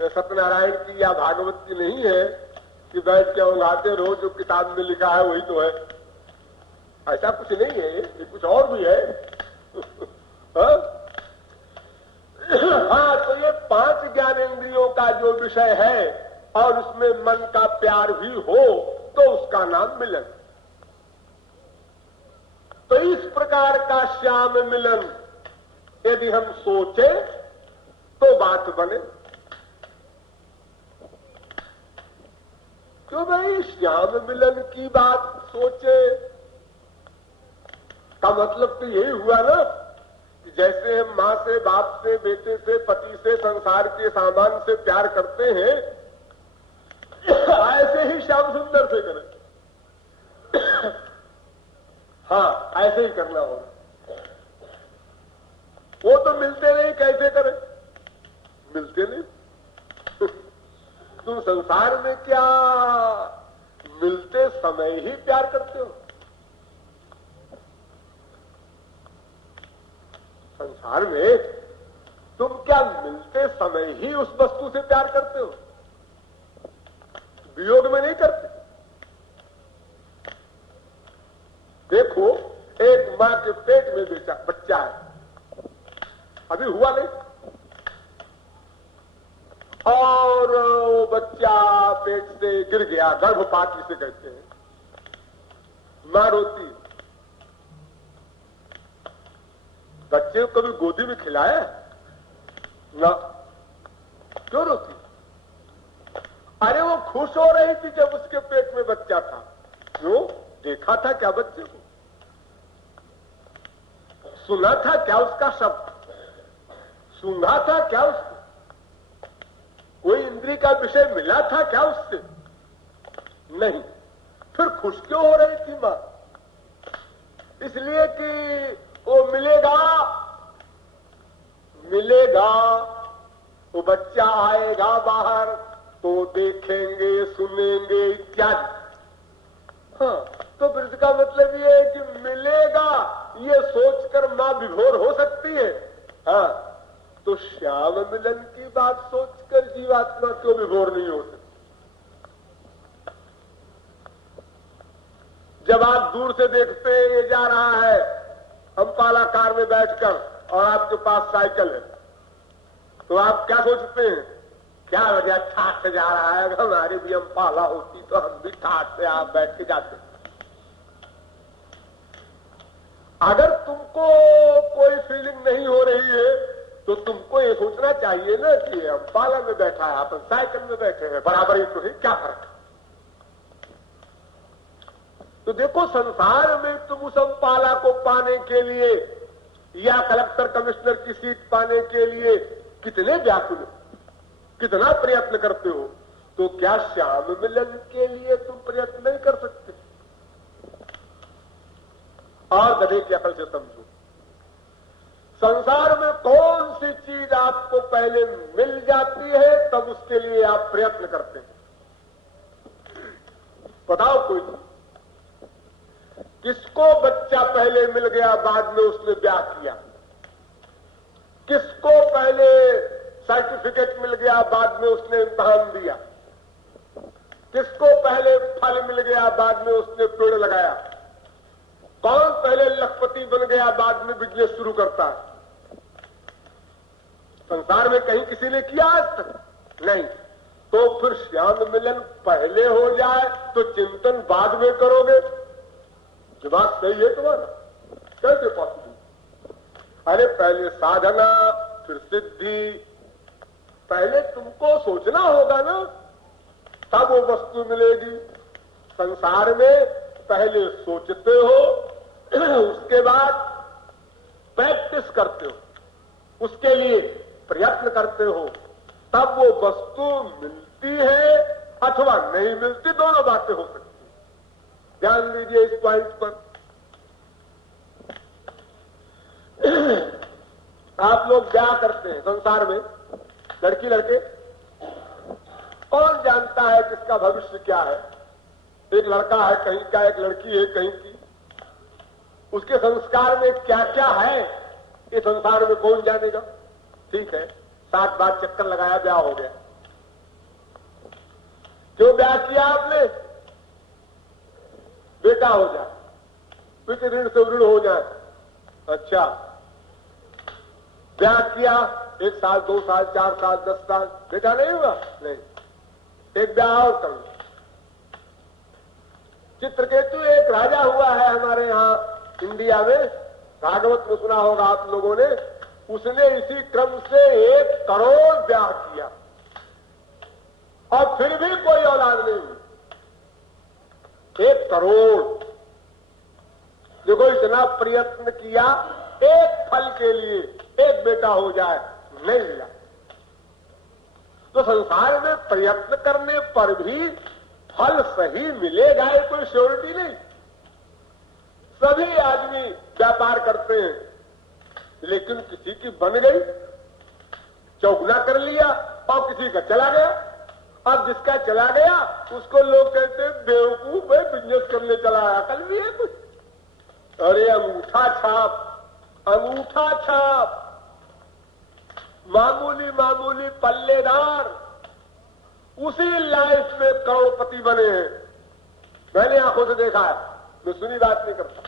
सत्यनारायण की या भागवत की नहीं है कि बैठ के उंगाते रहो, जो किताब में लिखा है वही तो है। ऐसा कुछ नहीं है, ये कुछ और भी है। हाँ, तो ये 5 ज्ञानेंद्रियों का जो विषय है और उसमें मन का प्यार भी हो तो उसका नाम मिलन। तो इस प्रकार का श्याम मिलन यदि हम सोचे तो बात बने। क्यों भाई श्याम मिलन की बात सोचे का मतलब तो यही हुआ ना कि जैसे हम मां से, बाप से, बेटे से, पति से, संसार के सामान से प्यार करते हैं, ऐसे ही श्याम सुंदर से करें। हाँ, ऐसे ही करना होगा। वो तो मिलते नहीं, कैसे करें? मिलते नहीं। तुम संसार में क्या मिलते समय ही प्यार करते हो? संसार में तुम क्या मिलते समय ही उस वस्तु से प्यार करते हो? वियोग में नहीं करते। देखो, एक मां के पेट में बच्चा है, अभी हुआ नहीं, और वो बच्चा पेट से गिर गया, गर्भपात जिसे कहते हैं। मां रोती, बच्चे को कभी गोदी में खिलाया ना? क्यों रोती? अरे वो खुश हो रही थी जब उसके पेट में बच्चा था। क्यों? देखा था क्या बच्चे को? सुना था क्या उसका शब्द? सूंघा था क्या उसको? कोई इंद्रिय का विषय मिला था क्या उससे? नहीं। फिर खुश क्यों हो रही थी मां? इसलिए कि वो मिलेगा, वो बच्चा आएगा बाहर तो देखेंगे, सुनेंगे इत्यादि। हाँ, तो फिर इसका मतलब ये है कि मिलेगा, ये सोचकर मां विभोर हो सकती है। हाँ, तो श्याम मिलन की बात सोचकर जीवात्मा क्यों विभोर नहीं हो सकती? जब आप दूर से देखते हैं ये जा रहा है अंपाला कार में बैठकर और आपके पास साइकिल है, तो आप क्या सोचते हैं? क्या वजह, ठाट से जा रहा है, अगर हमारी भी अंपाला होती तो हम भी ठाट से आप बैठ के जाते। अगर तुमको कोई फीलिंग नहीं हो रही है तो तुमको ये सोचना चाहिए ना कि अंपाला में बैठा है, आप साइकिल में बैठे हैं, बराबर ही तो है, क्या फर्क? तो देखो, संसार में तुम उस अंपाला को पाने के लिए या कलेक्टर कमिश्नर की सीट पाने के लिए कितने व्याकुल, कितना प्रयत्न करते हो, तो क्या श्याम मिलन के लिए तुम प्रयत्न नहीं कर सकते? और गधे की अकल से समझो, संसार में कौन सी चीज आपको पहले मिल जाती है तब उसके लिए आप प्रयत्न करते हैं? बताओ कोई। किसको बच्चा पहले मिल गया बाद में उसने ब्याह किया, किसको पहले सर्टिफिकेट मिल गया बाद में उसने इम्तिहान दिया, किसको पहले फल मिल गया बाद में उसने पेड़ लगाया, कौन पहले लखपति बन गया बाद में बिजनेस शुरू करता है। संसार में कहीं किसी ने किया आज तक नहीं। तो फिर श्याम मिलन पहले हो जाए तो चिंतन बाद में करोगे, जो बात सही है तुम्हारा, कैसे पॉसिबल। अरे पहले साधना फिर सिद्धि, पहले तुमको सोचना होगा ना, तब वो वस्तु मिलेगी। संसार में पहले सोचते हो, उसके बाद प्रैक्टिस करते हो, उसके लिए प्रयत्न करते हो, तब वो वस्तु मिलती है अथवा नहीं मिलती, दोनों बातें हो सकती हैं। ध्यान दीजिए इस पॉइंट पर। आप लोग ब्याह करते हैं संसार में, लड़की लड़के, कौन जानता है किसका भविष्य क्या है। एक लड़का है कहीं का, एक लड़की है कहीं की, उसके संस्कार में क्या क्या है ये संसार में कौन जानेगा। ठीक है, 7 बार चक्कर लगाया, ब्याह हो गया। क्यों ब्याह किया आपने? बेटा हो जाए, पिता ऋण से ऋण हो जाए। अच्छा, ब्याह किया, 1 साल 2 साल 4 साल 10 साल, बेटा नहीं हुआ, नहीं, एक ब्याह और कर लो। चित्रकेतु एक राजा हुआ है हमारे यहाँ इंडिया में, भागवत में सुना होगा आप लोगों ने। उसने इसी क्रम से 1 करोड़ ब्याह किया और फिर भी कोई औलाद नहीं हुई। 1 करोड़। देखो, इतना प्रयत्न किया एक फल के लिए, एक बेटा हो जाए, नहीं मिला। तो संसार में प्रयत्न करने पर भी फल सही मिलेगा ये कोई श्योरिटी नहीं। सभी आदमी व्यापार करते हैं, लेकिन किसी की बन गई, चौगुना कर लिया, और किसी का चला गया। अब जिसका चला गया उसको लोग कहते हैं बेवकूफ है, बिजनेस करने चला आया, कल भी है कुछ। अरे अंगूठा छाप, अंगूठा छाप, मामूली मामूली पल्लेदार, उसी लाइफ में करोड़पति बने हैं। मैंने आंखों से देखा है, मैं सुनी बात नहीं करता।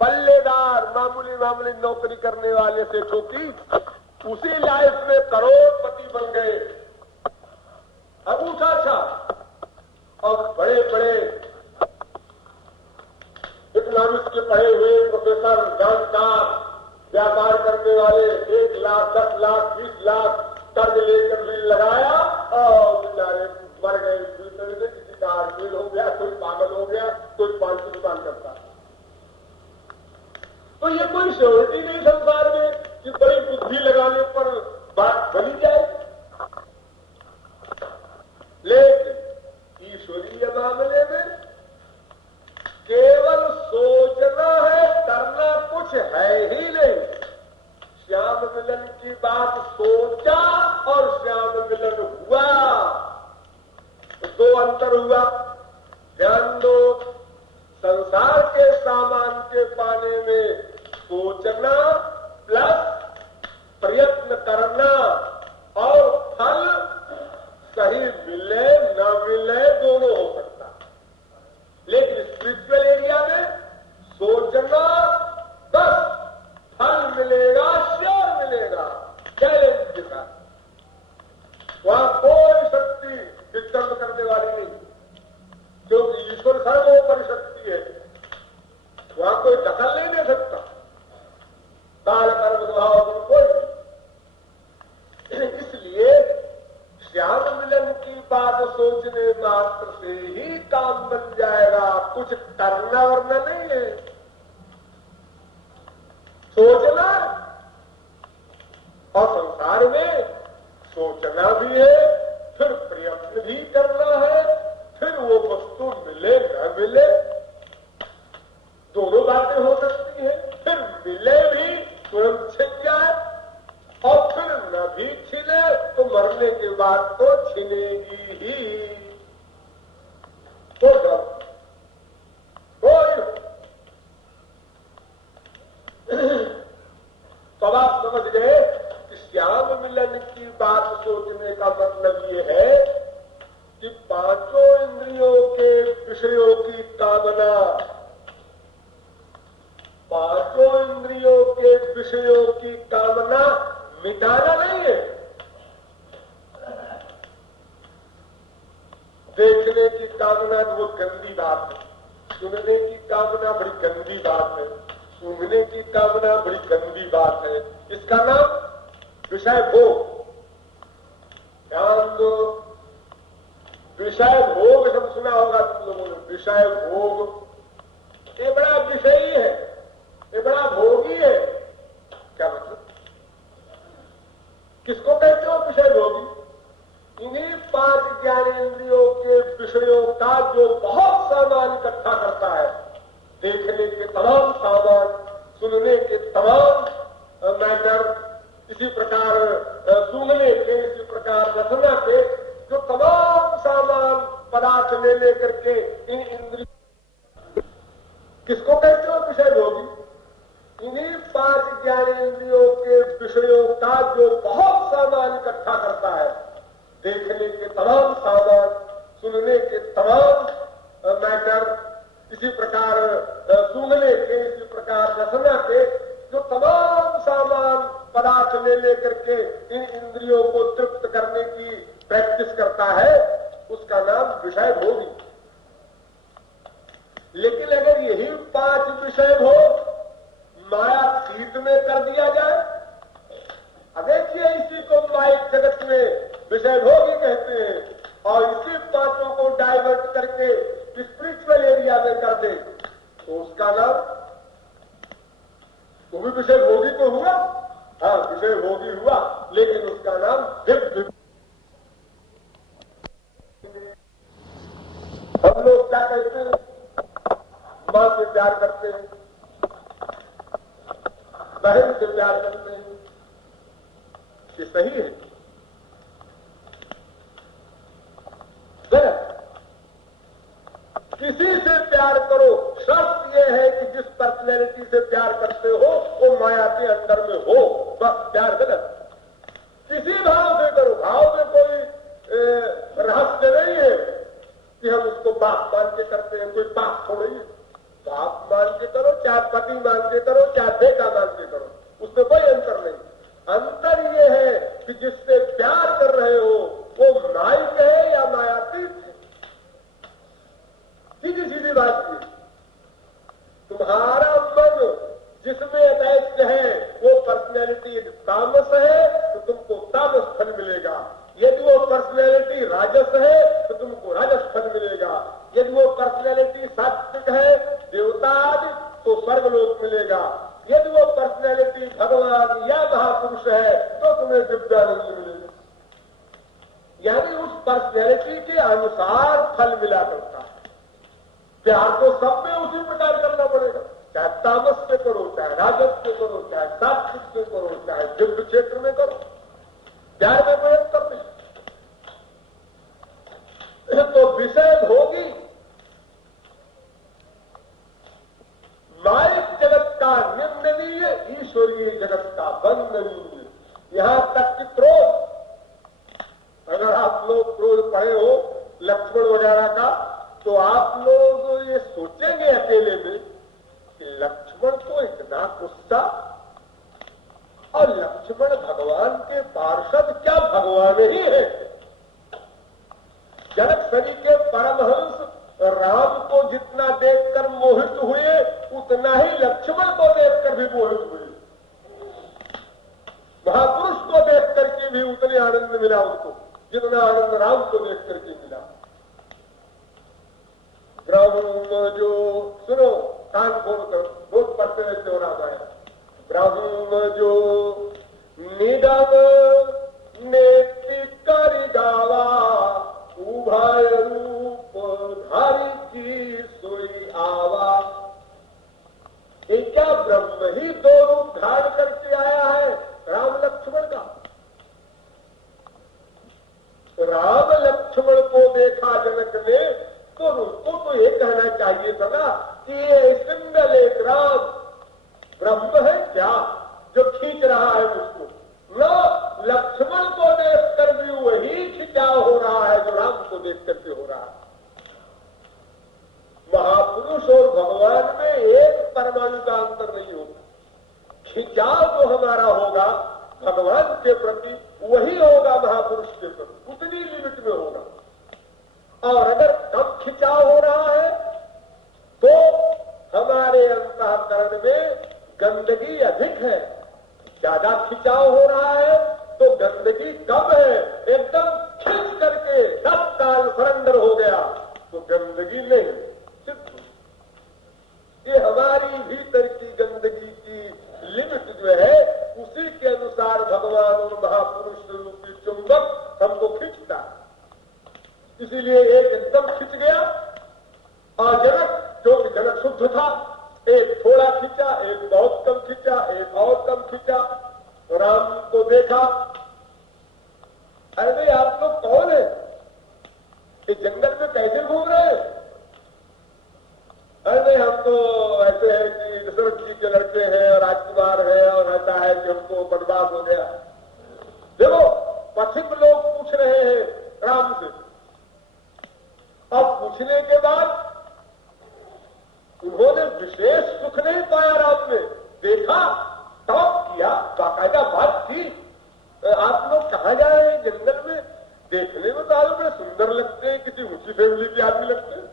पल्लेदार मामूली मामूली नौकरी करने वाले सेठों की उसी लाइफ में करोड़पति बन गए। अंगूठा छाप। और बड़े बड़े इकोनॉमिक्स के पढ़े हुए प्रोफेसर, जानकार, व्यापार करने वाले 1 लाख 10 लाख 20 लाख कर्ज लेकर भी लगाया और बेचारे मर गए। किसी का आर्थिक हो गया, कोई पागल हो गया, कोई पालतू दुकान करता। तो ये कोई श्योरिटी नहीं संसार में कि बड़ी बुद्धि लगाने पर बात बनी जाए। लेकिन ईश्वरीय मामले में केवल सोचना है, करना कुछ है ही नहीं। श्याम मिलन की बात सोचा और श्याम मिलन हुआ, तो 2 अंतर हुआ। ध्यान दो, संसार के सामान के पाने में सोचना प्लस प्रयत्न करना और फल सही मिले न मिले दोनों हो सकता। लेकिन स्पिरिचुअल एरिया में सोचना 10, फल मिलेगा, श्योर मिलेगा, चैलेंज के साथ। वहां कोई शक्ति डिस्टर्ब करने वाली नहीं, क्योंकि ईश्वर सर्वोपरि शक्ति है, वहां कोई दखल नहीं दे सकता। काल कर्म स्वभाव कोई। इसलिए श्याम मिलन की बात सोचने मात्र से ही काम बन जाएगा, कुछ करना वरना नहीं है। सोचना और संसार में सोचना भी है, फिर प्रयत्न भी करना है, फिर वो वस्तु मिले न मिले, दोनों बातें हो सकती हैं। फिर मिले भी तुरंत छिन जाए, और फिर न भी छिने तो मरने के बाद तो छिनेगी ही। तो कोई समझ गए कि श्याम मिलन की बात सोचने का मतलब ये है कि पांचों इंद्रियों के विषयों की कामना, पांचों इंद्रियों के विषयों की कामना मिटाना नहीं है। देखने की कामना तो वो गंदी बात है, सुनने की कामना बड़ी गंदी बात है, सूंघने की कामना बड़ी गंदी बात है। इसका नाम विषय भोग। ध्यान दो, विषय भोग सब सुना होगा तुम लोगों ने। विषय भोग ये बड़ा विषयी है, ये बड़ा भोगी है। क्या मतलब? किसको कहते हो विषय भोगी? इन्हीं पांच ज्ञानेंद्रियों के विषयों का जो बहुत सामान इकट्ठा करता है, देखने के तमाम सामान, सुनने के तमाम मैटर, इसी प्रकार सूंघने के, इसी प्रकार रसना के जो तमाम सामान पदार्थ ले लेकर के इन इंद्रियों, किसको कहते हो विषय भोगी? इन्हीं पांच ज्ञानेंद्रियों के विषयों का जो बहुत सामान इकट्ठा करता है, देखने के तमाम सामान, सुनने के तमाम मैटर, इसी प्रकार सूंघने के, इसी प्रकार रसना के जो तमाम सामान पदार्थ ले लेकर के इन इंद्रियों को तृप्त करने की प्रैक्टिस करता है, उसका नाम विषय भोगी। लेकिन अगर यही पांच विषय भोग माया तीत में कर दिया जाए, अब देखिए इसी को माइक जगत में विषय भोगी कहते हैं, और इसी पांचों को डाइवर्ट करके स्पिरिचुअल एरिया में कर दे तो उसका नाम, वो भी विषय भोगी तो हुआ। हाँ, विषय भोगी हुआ, लेकिन उसका नाम दिव्य। हम लोग क्या कहते हैं? मां से प्यार करते हैं, बहन से प्यार करते हैं, ये सही है? गलत। किसी से प्यार करो, शर्त यह है कि जिस पर्सनैलिटी से प्यार करते हो वो माया के अंदर में हो, बस। प्यार गलत। किसी भाव से करो, भाव में कोई रहस्य नहीं है कि हम उसको बाप मान के करते हैं, कोई पाप थोड़ी है। बाप मान के करो, चाहे पति मान के करो, चाहे बेटा मान के करो, उसमें कोई अंतर नहीं। अंतर यह है कि जिससे प्यार कर रहे हो वो माइक है या मायातीत है। सीधी सीधी बात की, तुम्हारा मन जिसमें अवैध है वो पर्सनैलिटी तामस है तो तुमको तामस फल मिलेगा। यदि वो पर्सनैलिटी राजस है तो तुमको राजस फल मिलेगा। यदि वो पर्सनैलिटी सात्विक है, देवता आदि, तो स्वर्गलोक मिलेगा। यदि वो पर्सनैलिटी भगवान या महापुरुष है तो तुम्हें दिव्यानंद मिलेगा। यानी उस पर्सनैलिटी के अनुसार फल मिला करता है। प्यार को सब में उसी प्रकार करना पड़ेगा, चाहे तामस से करो, चाहे राजस से करो, चाहे सात्विक से करो, चाहे दिव्य क्षेत्र में करो, प्यार में प्रयोग करते। तो विषय भोगी माइक जगत का निंदनीय, ईश्वरीय जगत का वंदनीय। यहां तक कि क्रोध, अगर आप लोग क्रोध पढ़े हो लक्ष्मण वगैरह का, तो आप लोग ये सोचेंगे अकेले में कि लक्ष्मण को इतना गुस्सा, और लक्ष्मण भगवान के पार्षद, क्या भगवान ही है? जनक सरी के परमहंस राम को जितना देखकर मोहित हुए उतना ही लक्ष्मण को देखकर भी मोहित हुए। महापुरुष को देख करके भी उतने आनंद मिला उनको जितना आनंद राम को देख करके मिला। ब्रह्म जो, सुनो, कान खोल कर बहुत पढ़ते रहते हो रामायण। ब्रह्म जो निडम नेति कर गावा, उभय रूप धारी की सोई आवा। ये क्या ब्रह्म ही दो रूप धारण करके आया है राम लक्ष्मण का? राम लक्ष्मण को देखा जनक ने तो उसको तो ये कहना चाहिए था ना कि ये सिंगल एक राम ब्रह्म है क्या जो खींच रहा है मुझको, न लक्ष्मण को देखकर भी वही खिंचाव हो रहा है जो राम को देख करके हो रहा है। महापुरुष और भगवान में एक परमाणु का अंतर नहीं होगा। खिंचाव जो हमारा होगा भगवान के प्रति वही होगा महापुरुष के प्रति, उतनी लिमिट में होगा। और अगर कम खिंचाव हो रहा है तो हमारे अंतःकरण में गंदगी अधिक है, ज्यादा खिंचाव हो रहा है तो गंदगी कम है। एकदम खींच करके तत्काल सरेंडर हो गया तो गंदगी नहीं, सिर्फ ये हमारी भीतर की गंदगी की लिमिट जो है उसी के अनुसार भगवान और महापुरुष रूपी चुंबक हमको खींचता है। इसीलिए एक एकदम खींच गया और जनक, जो कि जनक शुद्ध था, एक थोड़ा खींचा, एक बहुत कम खींचा, एक और कम खींचा। राम को देखा, अरे आप लोग कौन है, इस जंगल में कैसे घूम रहे हैं? अरे हम तो ऐसे हैं कि दशरथ जी के लड़के हैं और राजकुमार है और ऐसा है कि हमको बर्बाद हो गया। देखो पथिक लोग पूछ रहे हैं राम से। अब पूछने के बाद उन्होंने विशेष सुख नहीं पाया राम ने, देखा, टॉक किया, बाकायदा बात की। आप लोग कहाँ जा रहे हैं जंगल में? देखने में तो आप बड़े सुंदर लगते हैं, किसी ऊंची फैमिली के आदमी लगते हैं।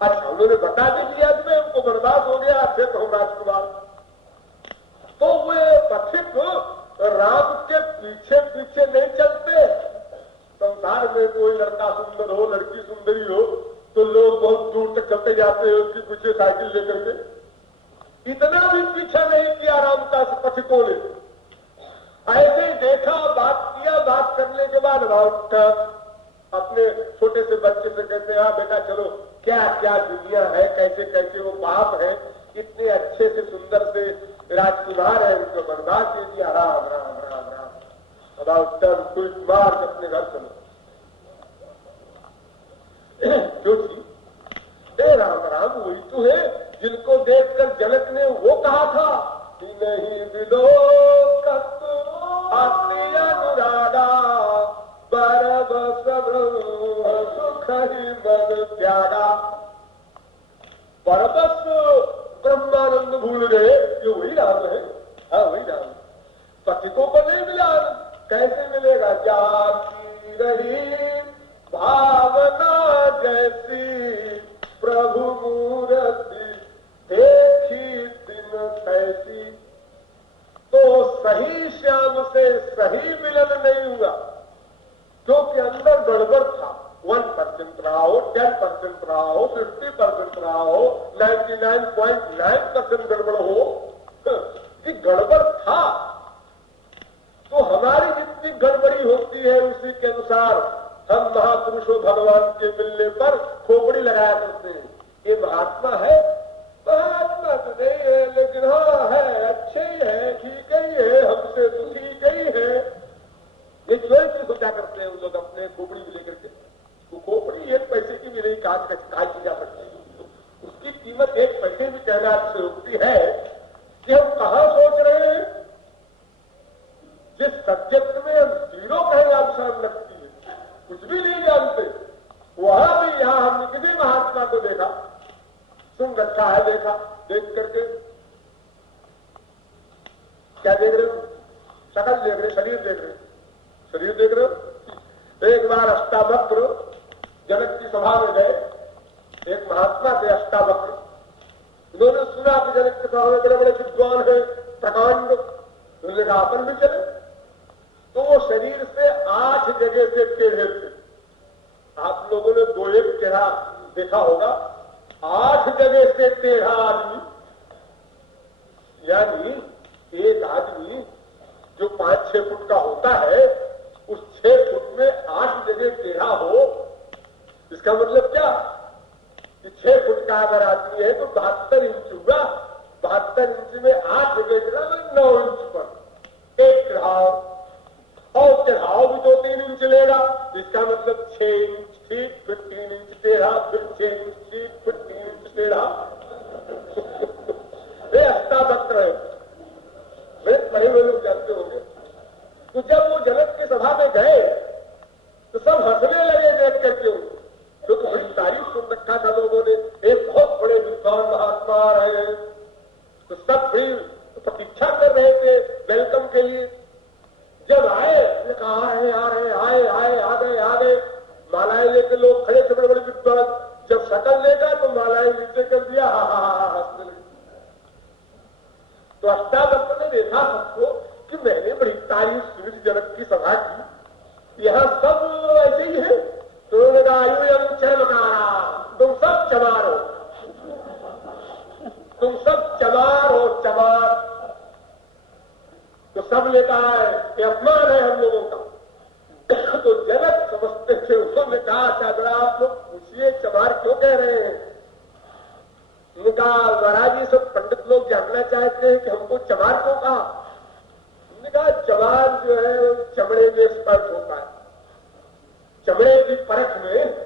अच्छा, उन्होंने बता दी कि आज में हमको बर्बाद हो गया, थे तो हम राजकुमार। तो वे पथिक राम के पीछे पीछे नहीं चलते। संसार में कोई लड़का सुंदर हो, लड़की सुंदरी हो तो लोग बहुत दूर तक चलते जाते हैं उसके पीछे साइकिल लेकर के। इतना भी पीछा नहीं किया राम का पथिकों ने। ऐसे ही देखा, बात किया, बात करने के बाद अपने छोटे से बच्चे से कहते हैं, हाँ बेटा चलो, क्या क्या दुनिया है, कैसे कैसे वो बाप है, इतने अच्छे से सुंदर से राजकुमार है, उनको बर्बाद दे दिया। राम राम राम राम, अब क्विक मार्च अपने घर चलो। क्योंकि राम राम वही तो है जिनको देखकर जनक ने वो कहा था कि नहीं विलो अनुरागा बरब सब सुख ही मन त्यागा। परबस ब्रह्मानंद भूल गए, ये वही राम है। हाँ वही राम। पथिकों को नहीं मिला, कैसे मिलेगा? जाती रही भावना जैसी प्रभु मूर्ति देखी दिन कैसी। तो सही श्याम से सही मिलन नहीं हुआ, क्योंकि अंदर गड़बड़ था। 1% रहा हो, 10% रहा हो, 50% रहा हो, 99.9% गड़बड़ हो, कि गड़बड़ था। तो हमारी जितनी गड़बड़ी होती है उसी के अनुसार हम महापुरुषों भगवान के मिलने पर खोपड़ी लगाया करते हैं। ये महात्मा है, महात्मा तो नहीं है, लेकिन हाँ है, अच्छे ही है, ठीक ही है, हमसे तो ठीक ही है। ये स्वयं से सोचा करते हैं उन लोग अपने खोपड़ी को लेकर के। तो खोपड़ी एक पैसे की भी नहीं, कहा की जा सकती है, उसकी कीमत एक पैसे भी कहना से होती है कि हम कहाँ सोच रहे हैं। जिस सब्जेक्ट में हम जीरो कहना अवसर लगती है, कुछ भी नहीं जानते, वहां भी यहां हमने किसी महात्मा को देखा, सुन रखा है, देखा, देख करके क्या देख रहे हो? शकल देख रहे, शरीर देख रहे, शरीर देख रहे हो। एक बार अष्टावक्र जनक की सभा में गए, एक महात्मा थे अष्टावक्र। उन्होंने सुना कि जनक की सभा में बड़े बड़े विद्वान है, प्रकांड, उन्होंने कहा अपन भी चले। तो वो शरीर से 8 जगह से टेढ़े थे। आप लोगों ने 2-1 टेढ़ा देखा होगा, 8 जगह से टेढ़ा आदमी, यानी एक आदमी जो 5-6 फुट का होता है, उस 6 फुट में 8 जगह टेढ़ा हो, इसका मतलब क्या कि 6 फुट का अगर आदमी है तो 72 इंच हुआ। 72 इंच में 8 जगह टेढ़ा, 9 इंच पर एक टेढ़ाव, और चढ़ाव भी 2-3 इंच लेगा, इसका मतलब 6 इंच ठीक, फिर 3 इंच टेढ़ा, फिर 6 इंच ठीक, फिर 3 इंच टेढ़ा। ये अष्टावक्र है। तो सब बड़ी प्रतीक्षा कर रहे थे वेलकम के लिए। जब आए कहा आए आ रहे आए आए आ गए मालाएं लेकर लोग खड़े थे बड़े बड़े विद्वान। जब शकल लेगा तो मालाएं नीचे कर दिया, हा हा हा हंसने लगे। तो अष्टावक्र ने देखा सबको कि मैंने बड़ी तारीफ सुनी जनक की सभा की, यहाँ सब ऐसे ही है। तो उन्होंने कहा आयु चमकारा, तुम सब चमार हो, तुम सब चमार हो चमार। तो सब लेता है कि अपमान है हम लोगों का। तो जनक समझते थे, उन्होंने कहा चादरा आप लोग पूछिए चमार क्यों कह रहे हैं। उनका महाराज ये सब पंडित लोग जानना चाहते हैं कि हमको चमार क्यों कहा। उन्होंने कहा चमार जो है चमड़े में स्पर्श होता है, चमड़े की परख में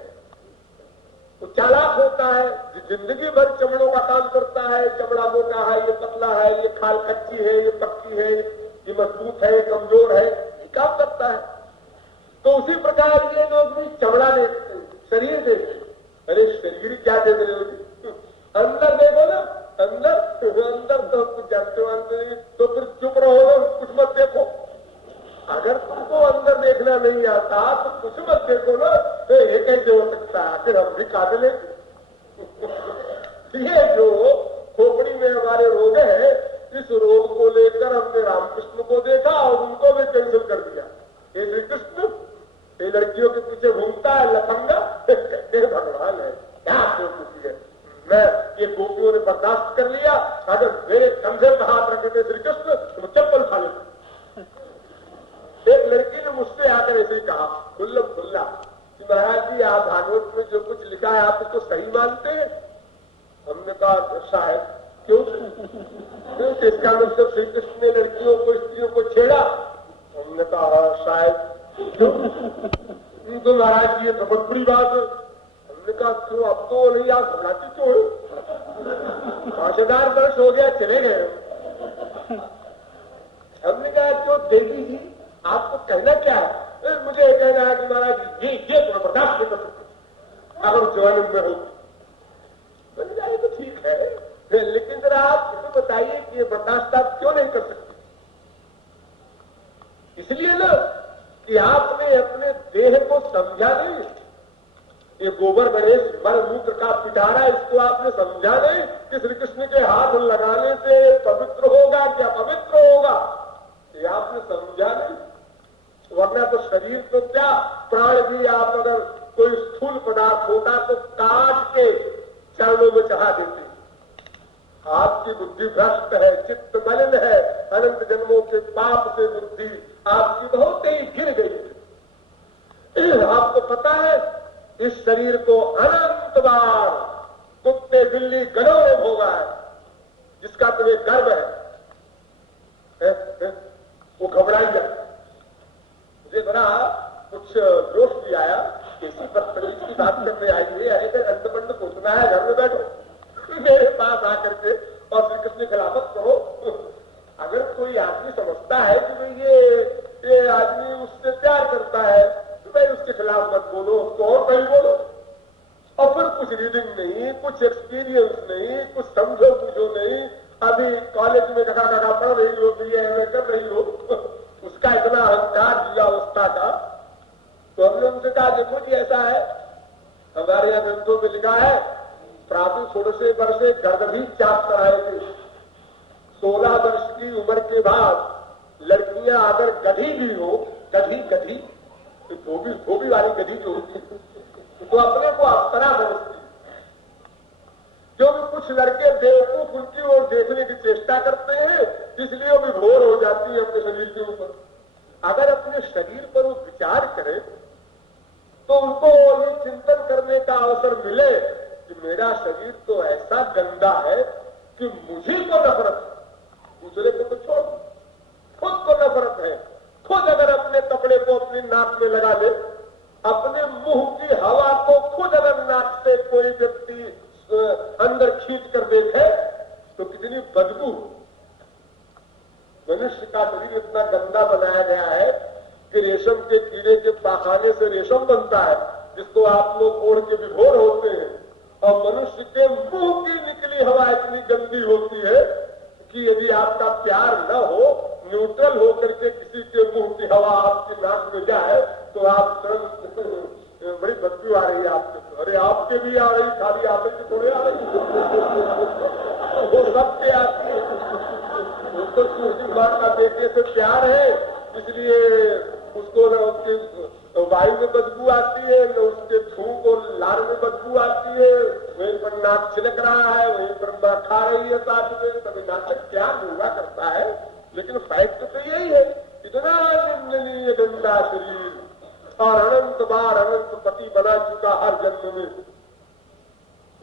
वो चालाक होता है, जिंदगी भर चमड़ों का काम करता है। चमड़ा मोटा है, ये पतला है, ये खाल कच्ची है, ये पक्की है, ये मजबूत है, ये कमजोर है, ये काम करता है। तो उसी प्रकार ये लोग भी चमड़ा देखते हैं, शरीर देखते। अरे शरीर क्या देख रहे हो, अंदर देखो ना, अंदर तो कुछ जानते मानते नहीं, तो फिर चुप रहो, कुछ मत देखो। अगर तुमको अंदर देखना नहीं आता तो कुछ मत देखो ना, तो ये कैसे हो सकता है, फिर हम भी काबिल हैं। ये जो खोपड़ी में हमारे रोग है, इस रोग को लेकर हमने रामकृष्ण को देखा और उनको भी कैंसिल कर दिया। ये श्री कृष्ण ये लड़कियों के पीछे घूमता है लफंगा, भगवान है क्या बेवकूफी है। मैं ये गोपियों ने बर्दाश्त कर लिया, अगर मेरे कंधे पर हाथ रखे थे श्री कृष्ण तो चप्पल खा लेते। एक लड़की ने मुझसे आकर ऐसे ही कहा खुल्ला खुल्ला कि महाराज जी आप भागवत में जो कुछ लिखा है आप उसको सही मानते हैं। हमने कहा शायद, क्यों इसका मतलब श्री कृष्ण ने लड़कियों को स्त्रियों को छेड़ा। हमने कहा शायद, क्यों तो महाराज जी ये बहुत बड़ी बात है। हमने कहा क्यों अब तो नहीं, आप घबराती क्यों हो, 5000 वर्ष हो गया चले गए। हमने कहा क्यों देवी जी आपको कहना क्या है। मुझे कहना है कि महाराज ये तो बर्दाश्त नहीं कर सकते, अगर जवानी में हो बन जाए तो ठीक है, लेकिन जरा आप इसे बताइए कि ये बर्दाश्त आप क्यों नहीं कर सकते। इसलिए ना कि आपने अपने देह को समझा नहीं। ये गोबर गणेश मल मूत्र का पिटारा, इसको आपने समझा नहीं कि श्री कृष्ण के हाथ लगाने से पवित्र होगा क्या पवित्र होगा, ये आपने समझा नहीं। वरना तो शरीर तो क्या, प्राण भी आप अगर कोई स्थूल पदार्थ होता तो काट के चरणों में चढ़ा देते। आपकी बुद्धि भ्रष्ट है, चित्त मलिन है, अनंत जन्मों के पाप से बुद्धि आपकी बहुत ही गिर गई है। आपको पता है इस शरीर को अनंत बार कुत्ते बिल्ली गधों ने भोगा है, जिसका तुम्हें गर्व है। वो घबराई जाए। मुझे बड़ा कुछ जोश भी आया, किसी बदतमीज की बात करने आई है, अरे अंतबंड सोचना है, घर में बैठो मेरे पास आकर के और श्री कृष्ण खिलाफत करो। अगर कोई आदमी समझता है कि भाई ये आदमी उससे प्यार करता है तो भाई उसके खिलाफ मत बोलो, उसको और कहीं बोलो। और फिर कुछ रीडिंग नहीं, कुछ एक्सपीरियंस नहीं, कुछ समझो बुझो नहीं, अभी कॉलेज में कथा पढ़ रही हो, BA कर रही हो, उसका इतना अहंकार युवावस्था का। तो हमने उनसे कहा देखो जी ऐसा है, हमारे यहाँ ग्रंथों में लिखा है प्राप्ति 16 वर्षे गर्दभी चाप कराए थे। 16 वर्ष की उम्र के बाद लड़कियां अगर गधी भी हो, गधी धोबी वाली गधी जो होती तो अपने को अप्सरा समझती। क्योंकि कुछ लड़के बेवकूफ उनकी ओर देखने की चेष्टा करते हैं, इसलिए वो विभोर हो जाती है अपने शरीर के ऊपर। अगर अपने शरीर पर वो विचार करे तो उनको ये चिंतन करने का अवसर मिले कि मेरा शरीर तो ऐसा गंदा है कि मुझे को नफरत है, दूसरे को तो छोड़, खुद को नफरत है। खुद अगर अपने कपड़े को अपनी नाक में लगा ले, अपने मुंह की हवा को खुद अगर नाक से कोई व्यक्ति अंदर खींच कर देखे तो कितनी बदबू। मनुष्य का शरीर इतना गंदा बनाया गया है कि रेशम के कीड़े के पाखाने से रेशम बनता है, जिसको आप लोग ओढ़ के विभोर होते हैं। और मनुष्य के मुंह की निकली हवा इतनी गंदी होती है यदि आपका प्यार न हो, न्यूट्रल होकर के किसी के मुंह की हवा आपकी नाक में जाए तो आप तुरंत बड़ी बदबू आ रही है आपके। अरे आपके भी आ रही, खाली आप की थोड़े आ रही, वो सबके आती है। उसको दूसरी बात का बेटे से प्यार है, इसलिए उसको न उसके वायु में बदबू आती है, न उसके थूक और लार में बदबू आती है। वहीं पर नाक छिलक रहा है, वहीं पर मां खा रही है साथ में, तभी नाटक क्या हुआ करता है। लेकिन फैक्ट तो यही है, इतना निंदनीय गंदा शरीर और अनंत बार अनंत पति बना चुका हर जन्म में।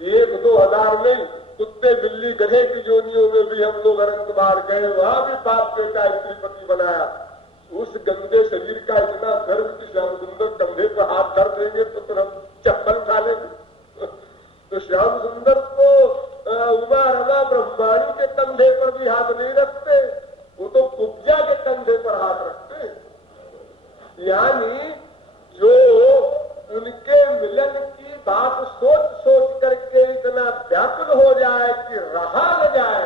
1-2 हजार नहीं, कुत्ते बिल्ली गधे की जोनियों में भी हम लोग अनंत बार गए, वहां भी बाप बेटा स्त्रीपति बनाया। उस गंदे शरीर का इतना गर्व कि श्याम सुंदर कंधे पर हाथ धर देंगे तो फिर हम चप्पल खा लेंगे। तो श्याम सुंदर को उमा रमा ब्रह्माणी के कंधे पर भी हाथ नहीं रखते, वो तो कुब्जा के कंधे पर हाथ रखते। यानी जो उनके मिलन की बात सोच सोच करके इतना व्याकुल हो जाए कि रहा न जाए।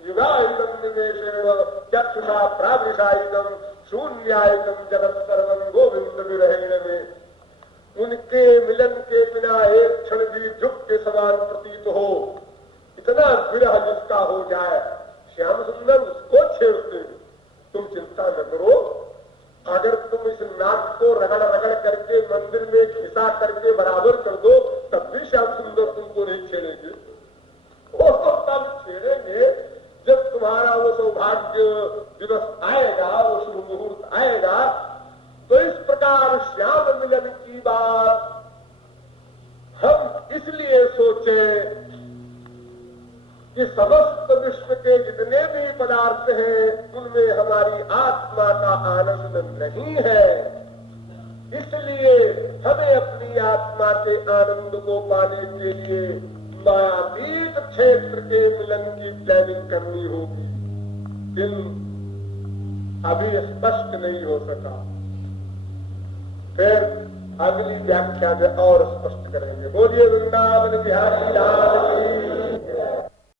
युगायुगम निमेषेण चक्षुषा प्रावृषायुगम शून्यायुगम जगत सर्वं गोविंद विरहेण में। उनके मिलन के बिना एक क्षण भी झुक के समान प्रतीत हो, इतना विरह जिसका हो जाए, श्याम सुंदर उसको छेड़ते। तुम चिंता न करो, अगर तुम इस नाक को रगड़ रगड़ करके मंदिर में खिसा करके बराबर कर दो, तब भी श्याम सुंदर तुमको नहीं छेड़ेंगे। वो तो तब छेड़ेंगे जब तुम्हारा वो सौभाग्य दिवस आएगा, वो शुभ मुहूर्त आएगा। तो इस प्रकार श्याम मिलन की बात हम इसलिए सोचे कि समस्त विश्व के जितने भी पदार्थ हैं उनमें हमारी आत्मा का आनंद नहीं है। इसलिए हमें अपनी आत्मा के आनंद को पाने के लिए मायातीत क्षेत्र के मिलन की प्लानिंग करनी होगी। दिन अभी स्पष्ट नहीं हो सका, फिर अगली व्याख्या में और स्पष्ट करेंगे। बोलिए वृंदावन बिहारी लाल की।